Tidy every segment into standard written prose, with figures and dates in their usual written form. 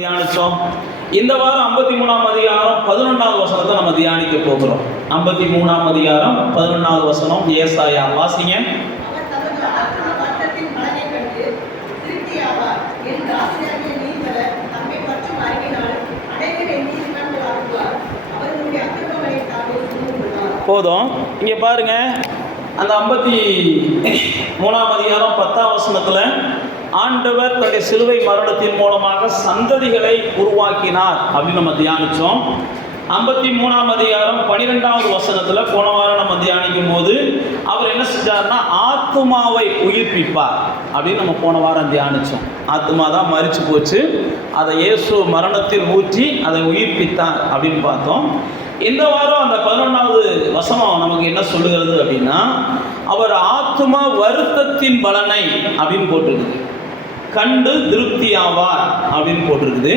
தியானிச்சோம். இந்த வாரம் 53ஆம் அதிகாரம் 11வது வசனத்தை நம்ம தியானிக்க போகிறோம். 53ஆம் அதிகாரம் 11வது வசனம். ஏசாயா வாசிங்க. போதும். இங்க பாருங்க, அந்த 53ஆம் அதிகாரம் 10ஆம் வசனத்துல ஆண்டவர் தன்னுடைய சிலுவை மரணத்தின் மூலமாக சந்ததிகளை உருவாக்கினார் அப்படின்னு நம்ம தியானிச்சோம். 53ஆம் அதிகாரம் 12வது வசனத்துல போன வாரம் நம்ம தியானிக்கும் போது அவர் என்ன செஞ்சார்னா ஆத்துமாவை உயிர்ப்பிப்பார் அப்படின்னு நம்ம போன வாரம் தியானிச்சோம். ஆத்துமா தான் மரிச்சு போச்சு, அதை இயேசு மரணத்தில் ஊற்றி அதை உயிர்ப்பித்தார் அப்படின்னு பார்த்தோம். இந்த வாரம் அந்த 11வது வசனம் நமக்கு என்ன சொல்லுகிறது அப்படின்னா, அவர் ஆத்துமா வருத்தத்தின் பலனை அப்படின்னு போட்டிருக்குது, கண்டு திருப்தி ஆவார் அப்படின்னு போட்டிருக்குது.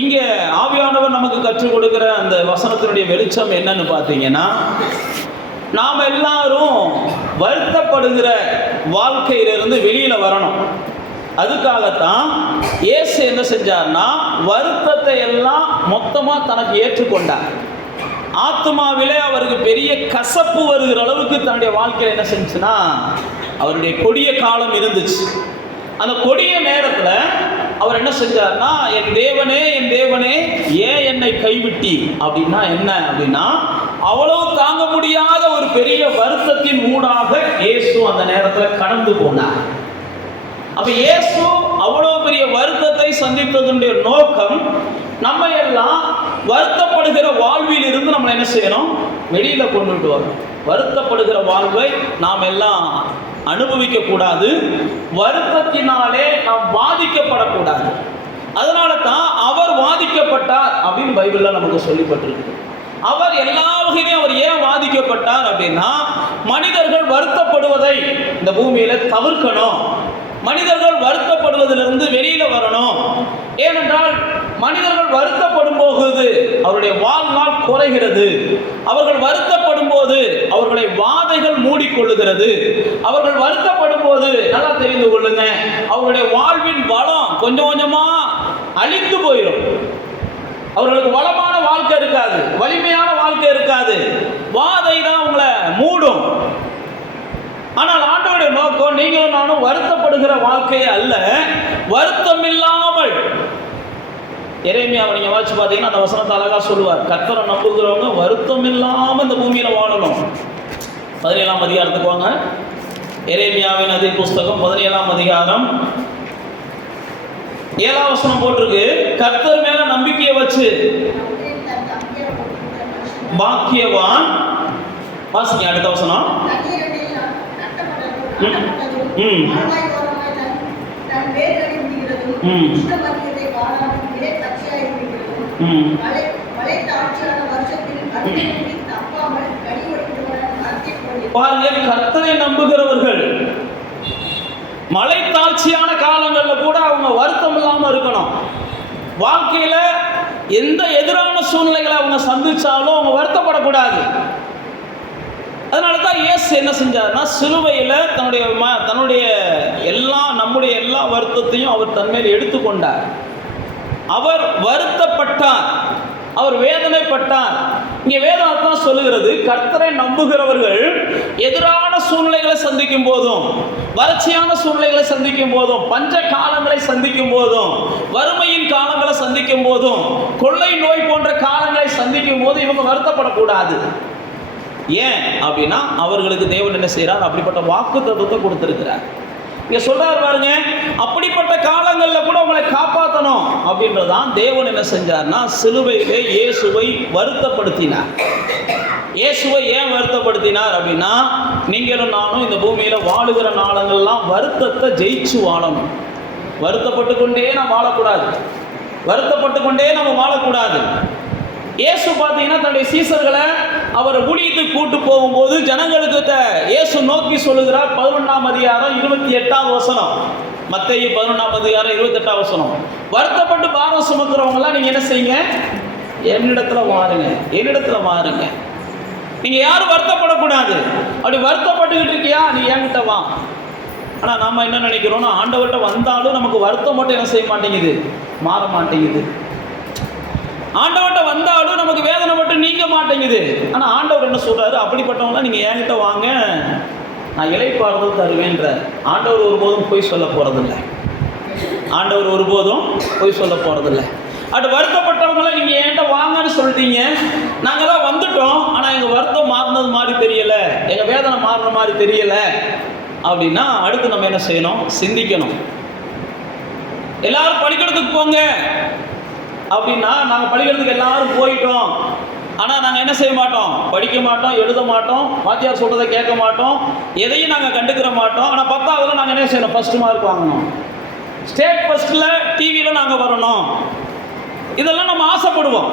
இங்க ஆவியானவர் நமக்கு கற்றுக் கொடுக்கிற அந்த வசனத்தினுடைய வெளிச்சம் என்னன்னு பார்த்தீங்கன்னா, நாம் எல்லாரும் வருத்தப்படுகிற வாழ்க்கையிலிருந்து வெளியில வரணும். அதுக்காகத்தான் இயேசு என்ன செஞ்சார்னா வருத்தத்தை எல்லாம் மொத்தமா தனக்கு ஏற்றுக்கொண்டார். ஆத்மாவிலே அவருக்கு பெரிய கசப்பு வருகிற அளவுக்கு தன்னுடைய வாழ்க்கையில் என்ன செஞ்சுன்னா அவருடைய கொடிய காலம் இருந்துச்சு. அந்த கொடிய நேரத்தில் அவர் என்ன செஞ்சார்னா, என் தேவனே என் தேவனே ஏன் என்னை கைவிட்டி அப்படின்னா என்ன அப்படின்னா, அவ்வளவு தாங்க முடியாத ஒரு பெரிய வருத்தத்தின் ஊடாக இயேசு அந்த நேரத்தில் கடந்து போனார். அப்ப இயேசு அவ்வளவு பெரிய வருத்தத்தை சந்தித்ததனுடைய நோக்கம், நம்ம எல்லாம் வருத்தப்படுகிற வாழ்வில் இருந்து நம்ம என்ன செய்யணும், வெளியில கொண்டுட்டு வரணும். வருத்தப்படுகிற வாழ்வை நாம் எல்லாம் அனுபவிக்க கூடாது. வருத்தத்தினாலே நாம் பாதிக்கப்படக்கூடாது. அதனால தான் அவர் பாதிக்கப்பட்டார் அப்படின்னு பைபிள்ல நமக்கு சொல்லப்பட்டிருக்கு. அவர் எல்லா வகையிலும் அவர் ஏன் பாதிக்கப்பட்டார் அப்படின்னா, மனிதர்கள் வருத்தப்படுவதை இந்த பூமியில தவிர்க்கணும், மனிதர்கள் வருத்தப்படுவதிலிருந்து வெளியில வரணும். ஏனென்றால் மனிதர்கள் வருத்தப்படும் போது அவருடைய வாழ்நாள் குறைகிறது. அவர்கள் வருத்தப்படும் போது அவர்களை வாதைகள் மூடிக்கொள்ளுகிறது. அவர்கள் வருத்தப்படும் போது நல்லா தெரிந்து கொள்ளுங்க, அவருடைய வாழ்வின் வளம் கொஞ்சம் கொஞ்சமா அழிந்து போயிடும். அவர்களுக்கு வளமான வாழ்க்கை இருக்காது, வலிமையான வாழ்க்கை இருக்காது, வாதை தான் அவங்களை மூடும். ஆனால் ஆண்டவருடைய நோக்கம் நீங்களும் நானும் வருத்தப்படுகிற வாழ்க்கையே அல்ல, வருத்தம் இல்லாமல். எரேமியாவை நீங்க வாசிச்சு பார்த்தீங்கன்னா அந்த வசனத்தை அழகா சொல்லுவார், கர்த்தரை நம்புகிறவங்க வருத்தம் இல்லாம இந்த பூமியில வாழணும். 17ஆம் அதிகாரத்துக்கு வாங்க. எரேமியாவின் அதே புஸ்தகம் 17ஆம் அதிகாரம் 7ஆம் வசனம் போட்டிருக்கு, கர்த்தர் மேல நம்பிக்கையை வச்சு பாக்கியவான். வாசிங்க அடுத்த வசனம். பாருங்க, கர்த்தரை நம்புகிறவர்கள் மழை தாழ்ச்சியான காலங்கள்ல கூட அவங்க வருத்தம் இல்லாம இருக்கணும். வாழ்க்கையில எந்த எதிரான சூழ்நிலைகளை அவங்க சந்திச்சாலும் அவங்க வருத்தப்படக்கூடாது. அதனால தான் இயேசு என்ன செஞ்சார்னா, சிலுவையில் தன்னுடைய நம்முடைய எல்லா வருத்தத்தையும் அவர் தன்மையில் எடுத்துக்கொண்டார். அவர் வருத்தப்பட்டார், அவர் வேதனைப்பட்டார். இங்கே வேதம் தான் சொல்லுகிறது, கர்த்தரை நம்புகிறவர்கள் எதிரான சூழ்நிலைகளை சந்திக்கும் போதும், வறட்சியான சூழ்நிலைகளை சந்திக்கும் போதும், பஞ்ச காலங்களை சந்திக்கும் போதும், வறுமையின் காலங்களை சந்திக்கும் போதும், கொள்ளை நோய் போன்ற காலங்களை சந்திக்கும் போது இவங்க வருத்தப்படக்கூடாது. ஏன் அப்படின்னா அவர்களுக்கு தேவன் என்ன செய்யறார், அப்படிப்பட்ட வாக்கு தத்துவத்தை கொடுத்திருக்கிறார். இங்க சொல்றாரு பாருங்க, அப்படிப்பட்ட காலங்களில் கூட உங்களை காப்பாற்றணும் அப்படின்றதான் தேவன் என்ன செஞ்சார்னா சிலுவையிலே இயேசுவை வருத்தப்படுத்தினார். இயேசுவை ஏன் வருத்தப்படுத்தினார் அப்படின்னா, நீங்களும் நானும் இந்த பூமியில வாழுகிற நாளங்கள்லாம் வருத்தத்தை ஜெயிச்சு வாழணும். வருத்தப்பட்டு கொண்டே நாம் வாழக்கூடாது, வருத்தப்பட்டு கொண்டே நம்ம வாழக்கூடாது. இயேசு பார்த்தீங்கன்னா தன்னுடைய சீசர்களை அவர் ஊழியத்துக்கு கூட்டு போகும்போது ஜனங்களுக்கு இயேசு நோக்கி சொல்லுகிறார். 11ஆம் அதிகாரம் 28ஆம் வசனம். மத்தேயு 11ஆம் அதிகாரம் 28ஆம் வசனம். வருத்தப்பட்டு பாரம் சுமக்கிறவங்களாம் நீங்க என்ன செய்யுங்க, என்னிடத்துல வாருங்க, என்னிடத்துல வாருங்க. நீங்க யாரும் வருத்தப்படக்கூடாது. அப்படி வருத்தப்பட்டுக்கிட்டு இருக்கியா, நீ என்கிட்ட வா. ஆனால் நாம் என்ன நினைக்கிறோம்னா, ஆண்டவர்கிட்ட வந்தாலும் நமக்கு வருத்தம் மட்டும் என்ன செய்ய மாட்டேங்குது, மாற மாட்டேங்குது. ஆண்டவர்கிட்ட வந்தாலும் நமக்கு வேதனை மட்டும் நீங்க மாட்டேங்குது. ஆனால் ஆண்டவர் என்ன சொல்றாரு, அப்படிப்பட்டவங்களாம் நீங்கள் என்கிட்ட வாங்க, நான் இளைப்பாறுதல் தருவேன்றார். ஆண்டவர் ஒருபோதும் பொய் சொல்ல போறதில்லை. ஆண்டவர் ஒருபோதும் பொய் சொல்ல போறதில்லை. அது வருத்தப்பட்டவங்களாம் நீங்கள் என்கிட்ட வாங்கன்னு சொல்லிட்டீங்க, நாங்கள் தான் வந்துட்டோம், ஆனால் எங்கள் வருத்தம் மாறினது மாதிரி தெரியலை, எங்கள் வேதனை மாறின மாதிரி தெரியலை அப்படின்னா அடுத்து நம்ம என்ன செய்யணும், சிந்திக்கணும். எல்லாரும் பள்ளிக்கூடத்துக்கு போங்க அப்படின்னா நாங்கள் பள்ளிக்கூடத்துக்கு எல்லாரும் போயிட்டோம், ஆனால் நாங்கள் என்ன செய்ய மாட்டோம், படிக்க மாட்டோம், எழுத மாட்டோம், வாத்தியார் சொல்கிறத கேட்க மாட்டோம், எதையும் நாங்கள் கண்டுக்கிற மாட்டோம். ஆனால் 10ஆவதுல நாங்கள் என்ன செய்யணும், ஃபஸ்ட்டு மார்க் வாங்கணும், ஸ்டேட் ஃபஸ்ட்டில் டிவியில் நாங்கள் வரணும், இதெல்லாம் நம்ம ஆசைப்படுவோம்.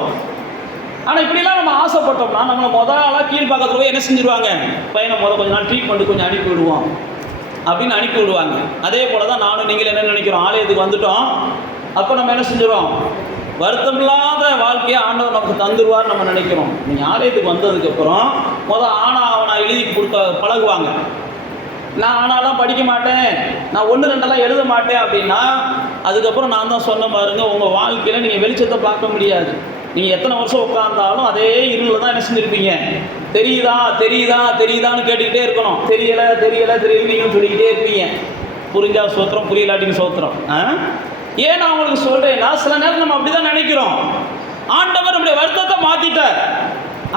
ஆனால் இப்படிலாம் நம்ம ஆசைப்பட்டோம்னா நம்மளை முதல்ல கீழ்பாக்கத்தில் போய் என்ன செஞ்சுருவாங்க, பையனை கொஞ்ச நாள் ட்ரீட்மெண்ட்டு கொஞ்சம் அனுப்பி விடுவோம் அப்படின்னு அனுப்பி விடுவாங்க. அதே போல் தான் நானும் நீங்கள் என்ன நினைக்கிறோம், ஆலயத்துக்கு வந்துட்டோம், அப்போ நம்ம என்ன செஞ்சிடும், வருத்தமில்லாத வாழ்க்கையை ஆண்டவர் நமக்கு தந்துடுவார் நம்ம நினைக்கிறோம். நீங்கள் ஆலயத்துக்கு வந்ததுக்கப்புறம் அவனை எழுதி கொடுக்க பழகுவாங்க. நான் ஆனாலாம் படிக்க மாட்டேன், நான் 1 2 எழுத மாட்டேன் அப்படின்னா அதுக்கப்புறம் நான் தான் சொன்ன பாருங்க, உங்கள் வாழ்க்கையில் நீங்கள் வெளிச்சத்தை பார்க்க முடியாது. நீங்கள் எத்தனை வருஷம் உட்கார்ந்தாலும் அதே இருளில் தான் என்ன செஞ்சுருப்பீங்க, தெரியுதா தெரியுதா தெரியுதான்னு கேட்டுக்கிட்டே இருக்கணும். தெரியலை தெரியலை தெரியலீங்கன்னு சொல்லிக்கிட்டே இருப்பீங்க. புரிஞ்சா சோத்திரம், புரியலாட்டின்னு சோத்திரம். ஏன் நான் உங்களுக்கு சொல்கிறேன்னா, சில நேரம் நம்ம அப்படி தான் நினைக்கிறோம். ஆண்டவர் நம்முடைய வருத்தத்தை மாற்றிட்டார்,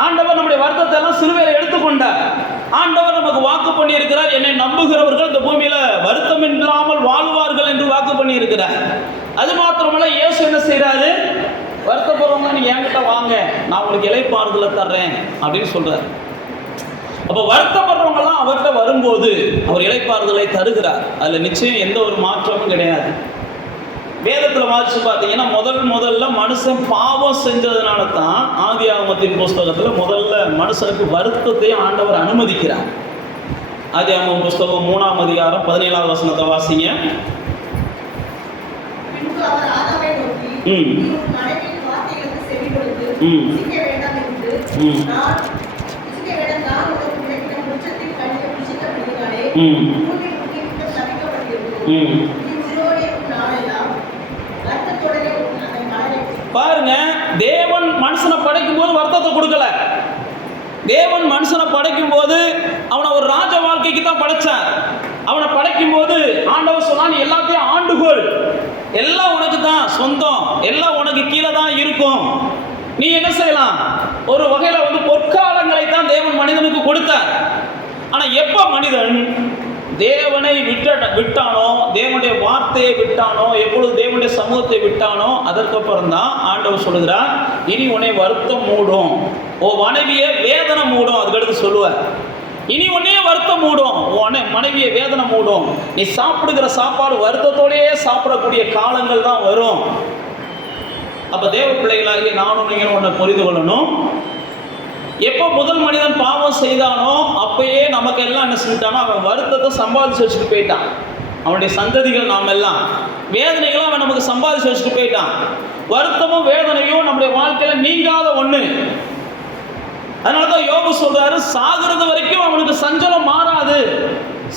ஆண்டவர் நம்முடைய வருத்தத்தை எல்லாம் சிலுவையில் எடுத்துக்கொண்டார். ஆண்டவர் நமக்கு வாக்கு பண்ணி இருக்கிறார், என்னை நம்புகிறவர்கள் இந்த பூமியில் வருத்தம் இல்லாமல் வாழ்வார்கள் என்று வாக்கு பண்ணி இருக்கிறார். அது மாத்திரமல்ல, இயேசு என்ன செய்கிறாரு, வருத்தப்படுறவங்க நீங்கள் என்கிட்ட வாங்க, நான் உங்களுக்கு இளைப்பாறுதலை தர்றேன் அப்படின்னு சொல்கிறார். அப்போ வருத்தப்படுறவங்கலாம் அவர்கிட்ட வரும்போது அவர் இளைப்பாறுதலை தருகிறார். அதில் நிச்சயம் எந்த ஒரு மாற்றமும் கிடையாது. வேதத்தில் வாசிச்சு பார்த்தீங்கன்னா முதல்ல மனுஷன் பாவம் செஞ்சதுனால தான் ஆதியாகமத்தின் புஸ்தகத்தில் முதல்ல மனுஷனுக்கு வருத்தத்தையும் ஆண்டவர் அனுமதிக்கிறார். ஆதியாகமம் புஸ்தகம் 3ஆம் அதிகாரம் 17ஆவது வசனத்தை வாசிங்க. பாருங்க, தேவன் மனுஷனை படைக்கும் போது வருத்தத்தை கொடுக்கல. தேவன் மனுஷனை படைக்கும் போது அவனை ஒரு ராஜ வாழ்க்கைக்கு தான் படைச்சார். அவனை படைக்கும் போது ஆண்டவர் சொன்னான், எல்லாத்தையும் ஆண்டுகோள், எல்லாம் உனக்கு தான் சொந்தம், எல்லாம் உனக்கு கீழே தான் இருக்கும், நீ என்ன செய்யலாம். ஒரு வகையில் பொற்காலங்களை தான் தேவன் மனிதனுக்கு கொடுத்தார். ஆனால் எப்போ மனிதன் தேவனை விட்டானோ, தேவனுடைய வார்த்தையை விட்டானோ, எப்பொழுது தேவனுடைய சமூகத்தை விட்டானோ, அதற்கப்புறம் தான் ஆண்டவர் சொல்லுகிறார், இனி உன்னை வருத்தம் மூடும், ஓ மனைவியை வேதனை மூடும். அதுக்கடுத்து சொல்லுவார், இனி உன்னையே வருத்தம் மூடும், உன்னை மனைவியை வேதனை மூடும், நீ சாப்பிடுகிற சாப்பாடு வருத்தத்தோடையே சாப்பிடக்கூடிய காலங்கள் தான் வரும். அப்போ தேவ பிள்ளைகளாகிய நானும் நீங்களும் ஒன்றை புரிந்து கொள்ளணும். எப்போ முதல் மனிதன் பாவம் செய்தானோ அப்பயே நமக்கு எல்லாம் என்ன செஞ்சானோ, அவன் வருத்தத்தை சம்பாதிச்சு வச்சுட்டு போயிட்டான். அவனுடைய சந்ததிகள் நாம் எல்லாம் வேதனைகளும் அவன் நமக்கு சம்பாதிச்சு வச்சுட்டு போயிட்டான். வருத்தமும் வேதனையும் நம்முடைய வாழ்க்கையில நீங்காத ஒண்ணு. அதனாலதான் யோபு சொல்றாரு, சாகுறது வரைக்கும் அவனுக்கு சஞ்சலம் மாறாது,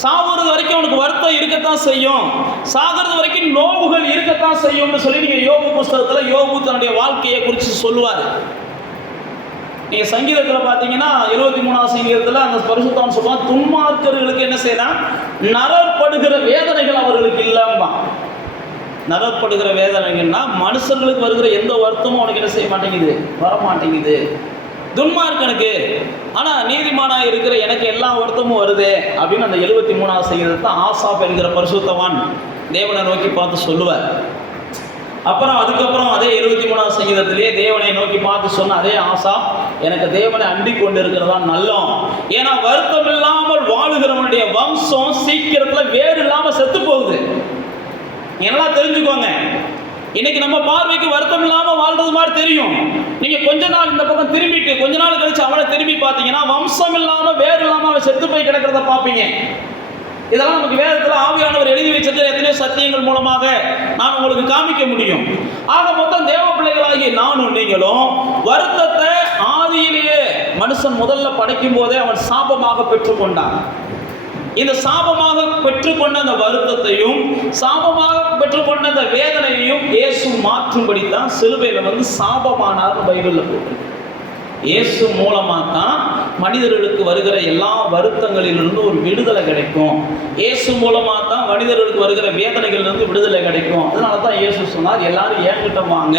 சாகுறது வரைக்கும் அவனுக்கு வருத்தம் இருக்கத்தான் செய்யும், சாகுறது வரைக்கும் நோவுகள் இருக்கத்தான் செய்யும்னு சொல்லி நீங்க யோபு புஸ்தகத்துல யோபு தன்னுடைய வாழ்க்கையை குறித்து சொல்லுவார். நீங்கள் சங்கீதத்தில் பார்த்தீங்கன்னா 73ஆம் சங்கீதத்தில் அந்த பரிசுத்தவான் சொல்லுவான், துன்மார்க்கர்களுக்கு என்ன செய்யலாம், நரப்படுகிற வேதனைகள் அவர்களுக்கு இல்லாம. நரப்படுகிற வேதனைகள்னா மனுஷர்களுக்கு வருகிற எந்த வருத்தமும் அவனுக்கு என்ன செய்ய மாட்டேங்குது, வரமாட்டேங்குது. துன்மார்க்கனுக்கு ஆனால் நீதிமானாக இருக்கிற எனக்கு எல்லா வருத்தமும் வருது அப்படின்னு அந்த 73ஆம் சங்கீதத்தை ஆசாப் என்கிற பரிசுத்தவான் தேவனை நோக்கி பார்த்து சொல்லுவார். அப்புறம் அதுக்கப்புறம் அதே 73ஆம் சங்கீதத்திலே தேவனை நோக்கி பார்த்து சொன்ன அதே ஆசாப், எனக்கு தேவனை அண்டிக் கொண்டு இருக்கிறதா நல்லம், ஏன்னா வருத்தம் இல்லாமல் வாழுகிறவனுடைய வம்சம் சீக்கிரத்தில் வேறு இல்லாமல் செத்து போகுது. எல்லாம் தெரிஞ்சுக்கோங்க. இன்னைக்கு நம்ம பார்வைக்கு வருத்தம் இல்லாமல் வாழ்றது மாதிரி தெரியும். நீங்க கொஞ்ச நாள் இந்த பக்கம் திரும்பிட்டு கொஞ்ச நாள் கழிச்சு அவனை திரும்பி பார்த்தீங்கன்னா வம்சம் இல்லாமல் வேறு இல்லாமல் அவன் செத்து போய் கிடக்கிறத பார்ப்பீங்க. இதெல்லாம் நமக்கு வேதத்தில் ஆவியானவர் எழுதி வச்சிருக்கிற எத்தனையோ சத்தியங்கள் மூலமாக நான் உங்களுக்கு காமிக்க முடியும். ஆக மொத்தம் தேவ பிள்ளைகளாகிய நானும் நீங்களும் வருத்தத்தை ஆதியிலேயே மனுஷன் முதல்ல படைக்கும் போதே அவன் சாபமாக பெற்றுக்கொண்டான். இந்த சாபமாக பெற்றுக்கொண்ட அந்த வருத்தத்தையும் சாபமாக பெற்றுக்கொண்ட அந்த வேதனையையும் இயேசு மாற்றும்படி தான் சிலுவையில் வந்து சாபமானார் பைபிளில் போட்டிருக்கு. இயேசு மூலமாக தான் மனிதர்களுக்கு வருகிற எல்லா வருத்தங்களிலிருந்து ஒரு விடுதலை கிடைக்கும். இயேசு மூலமாக தான் மனிதர்களுக்கு வருகிற வேதனைகளிலிருந்து விடுதலை கிடைக்கும். அதனால தான் இயேசு சொன்னார், எல்லாரும் என்கிட்ட வாங்க,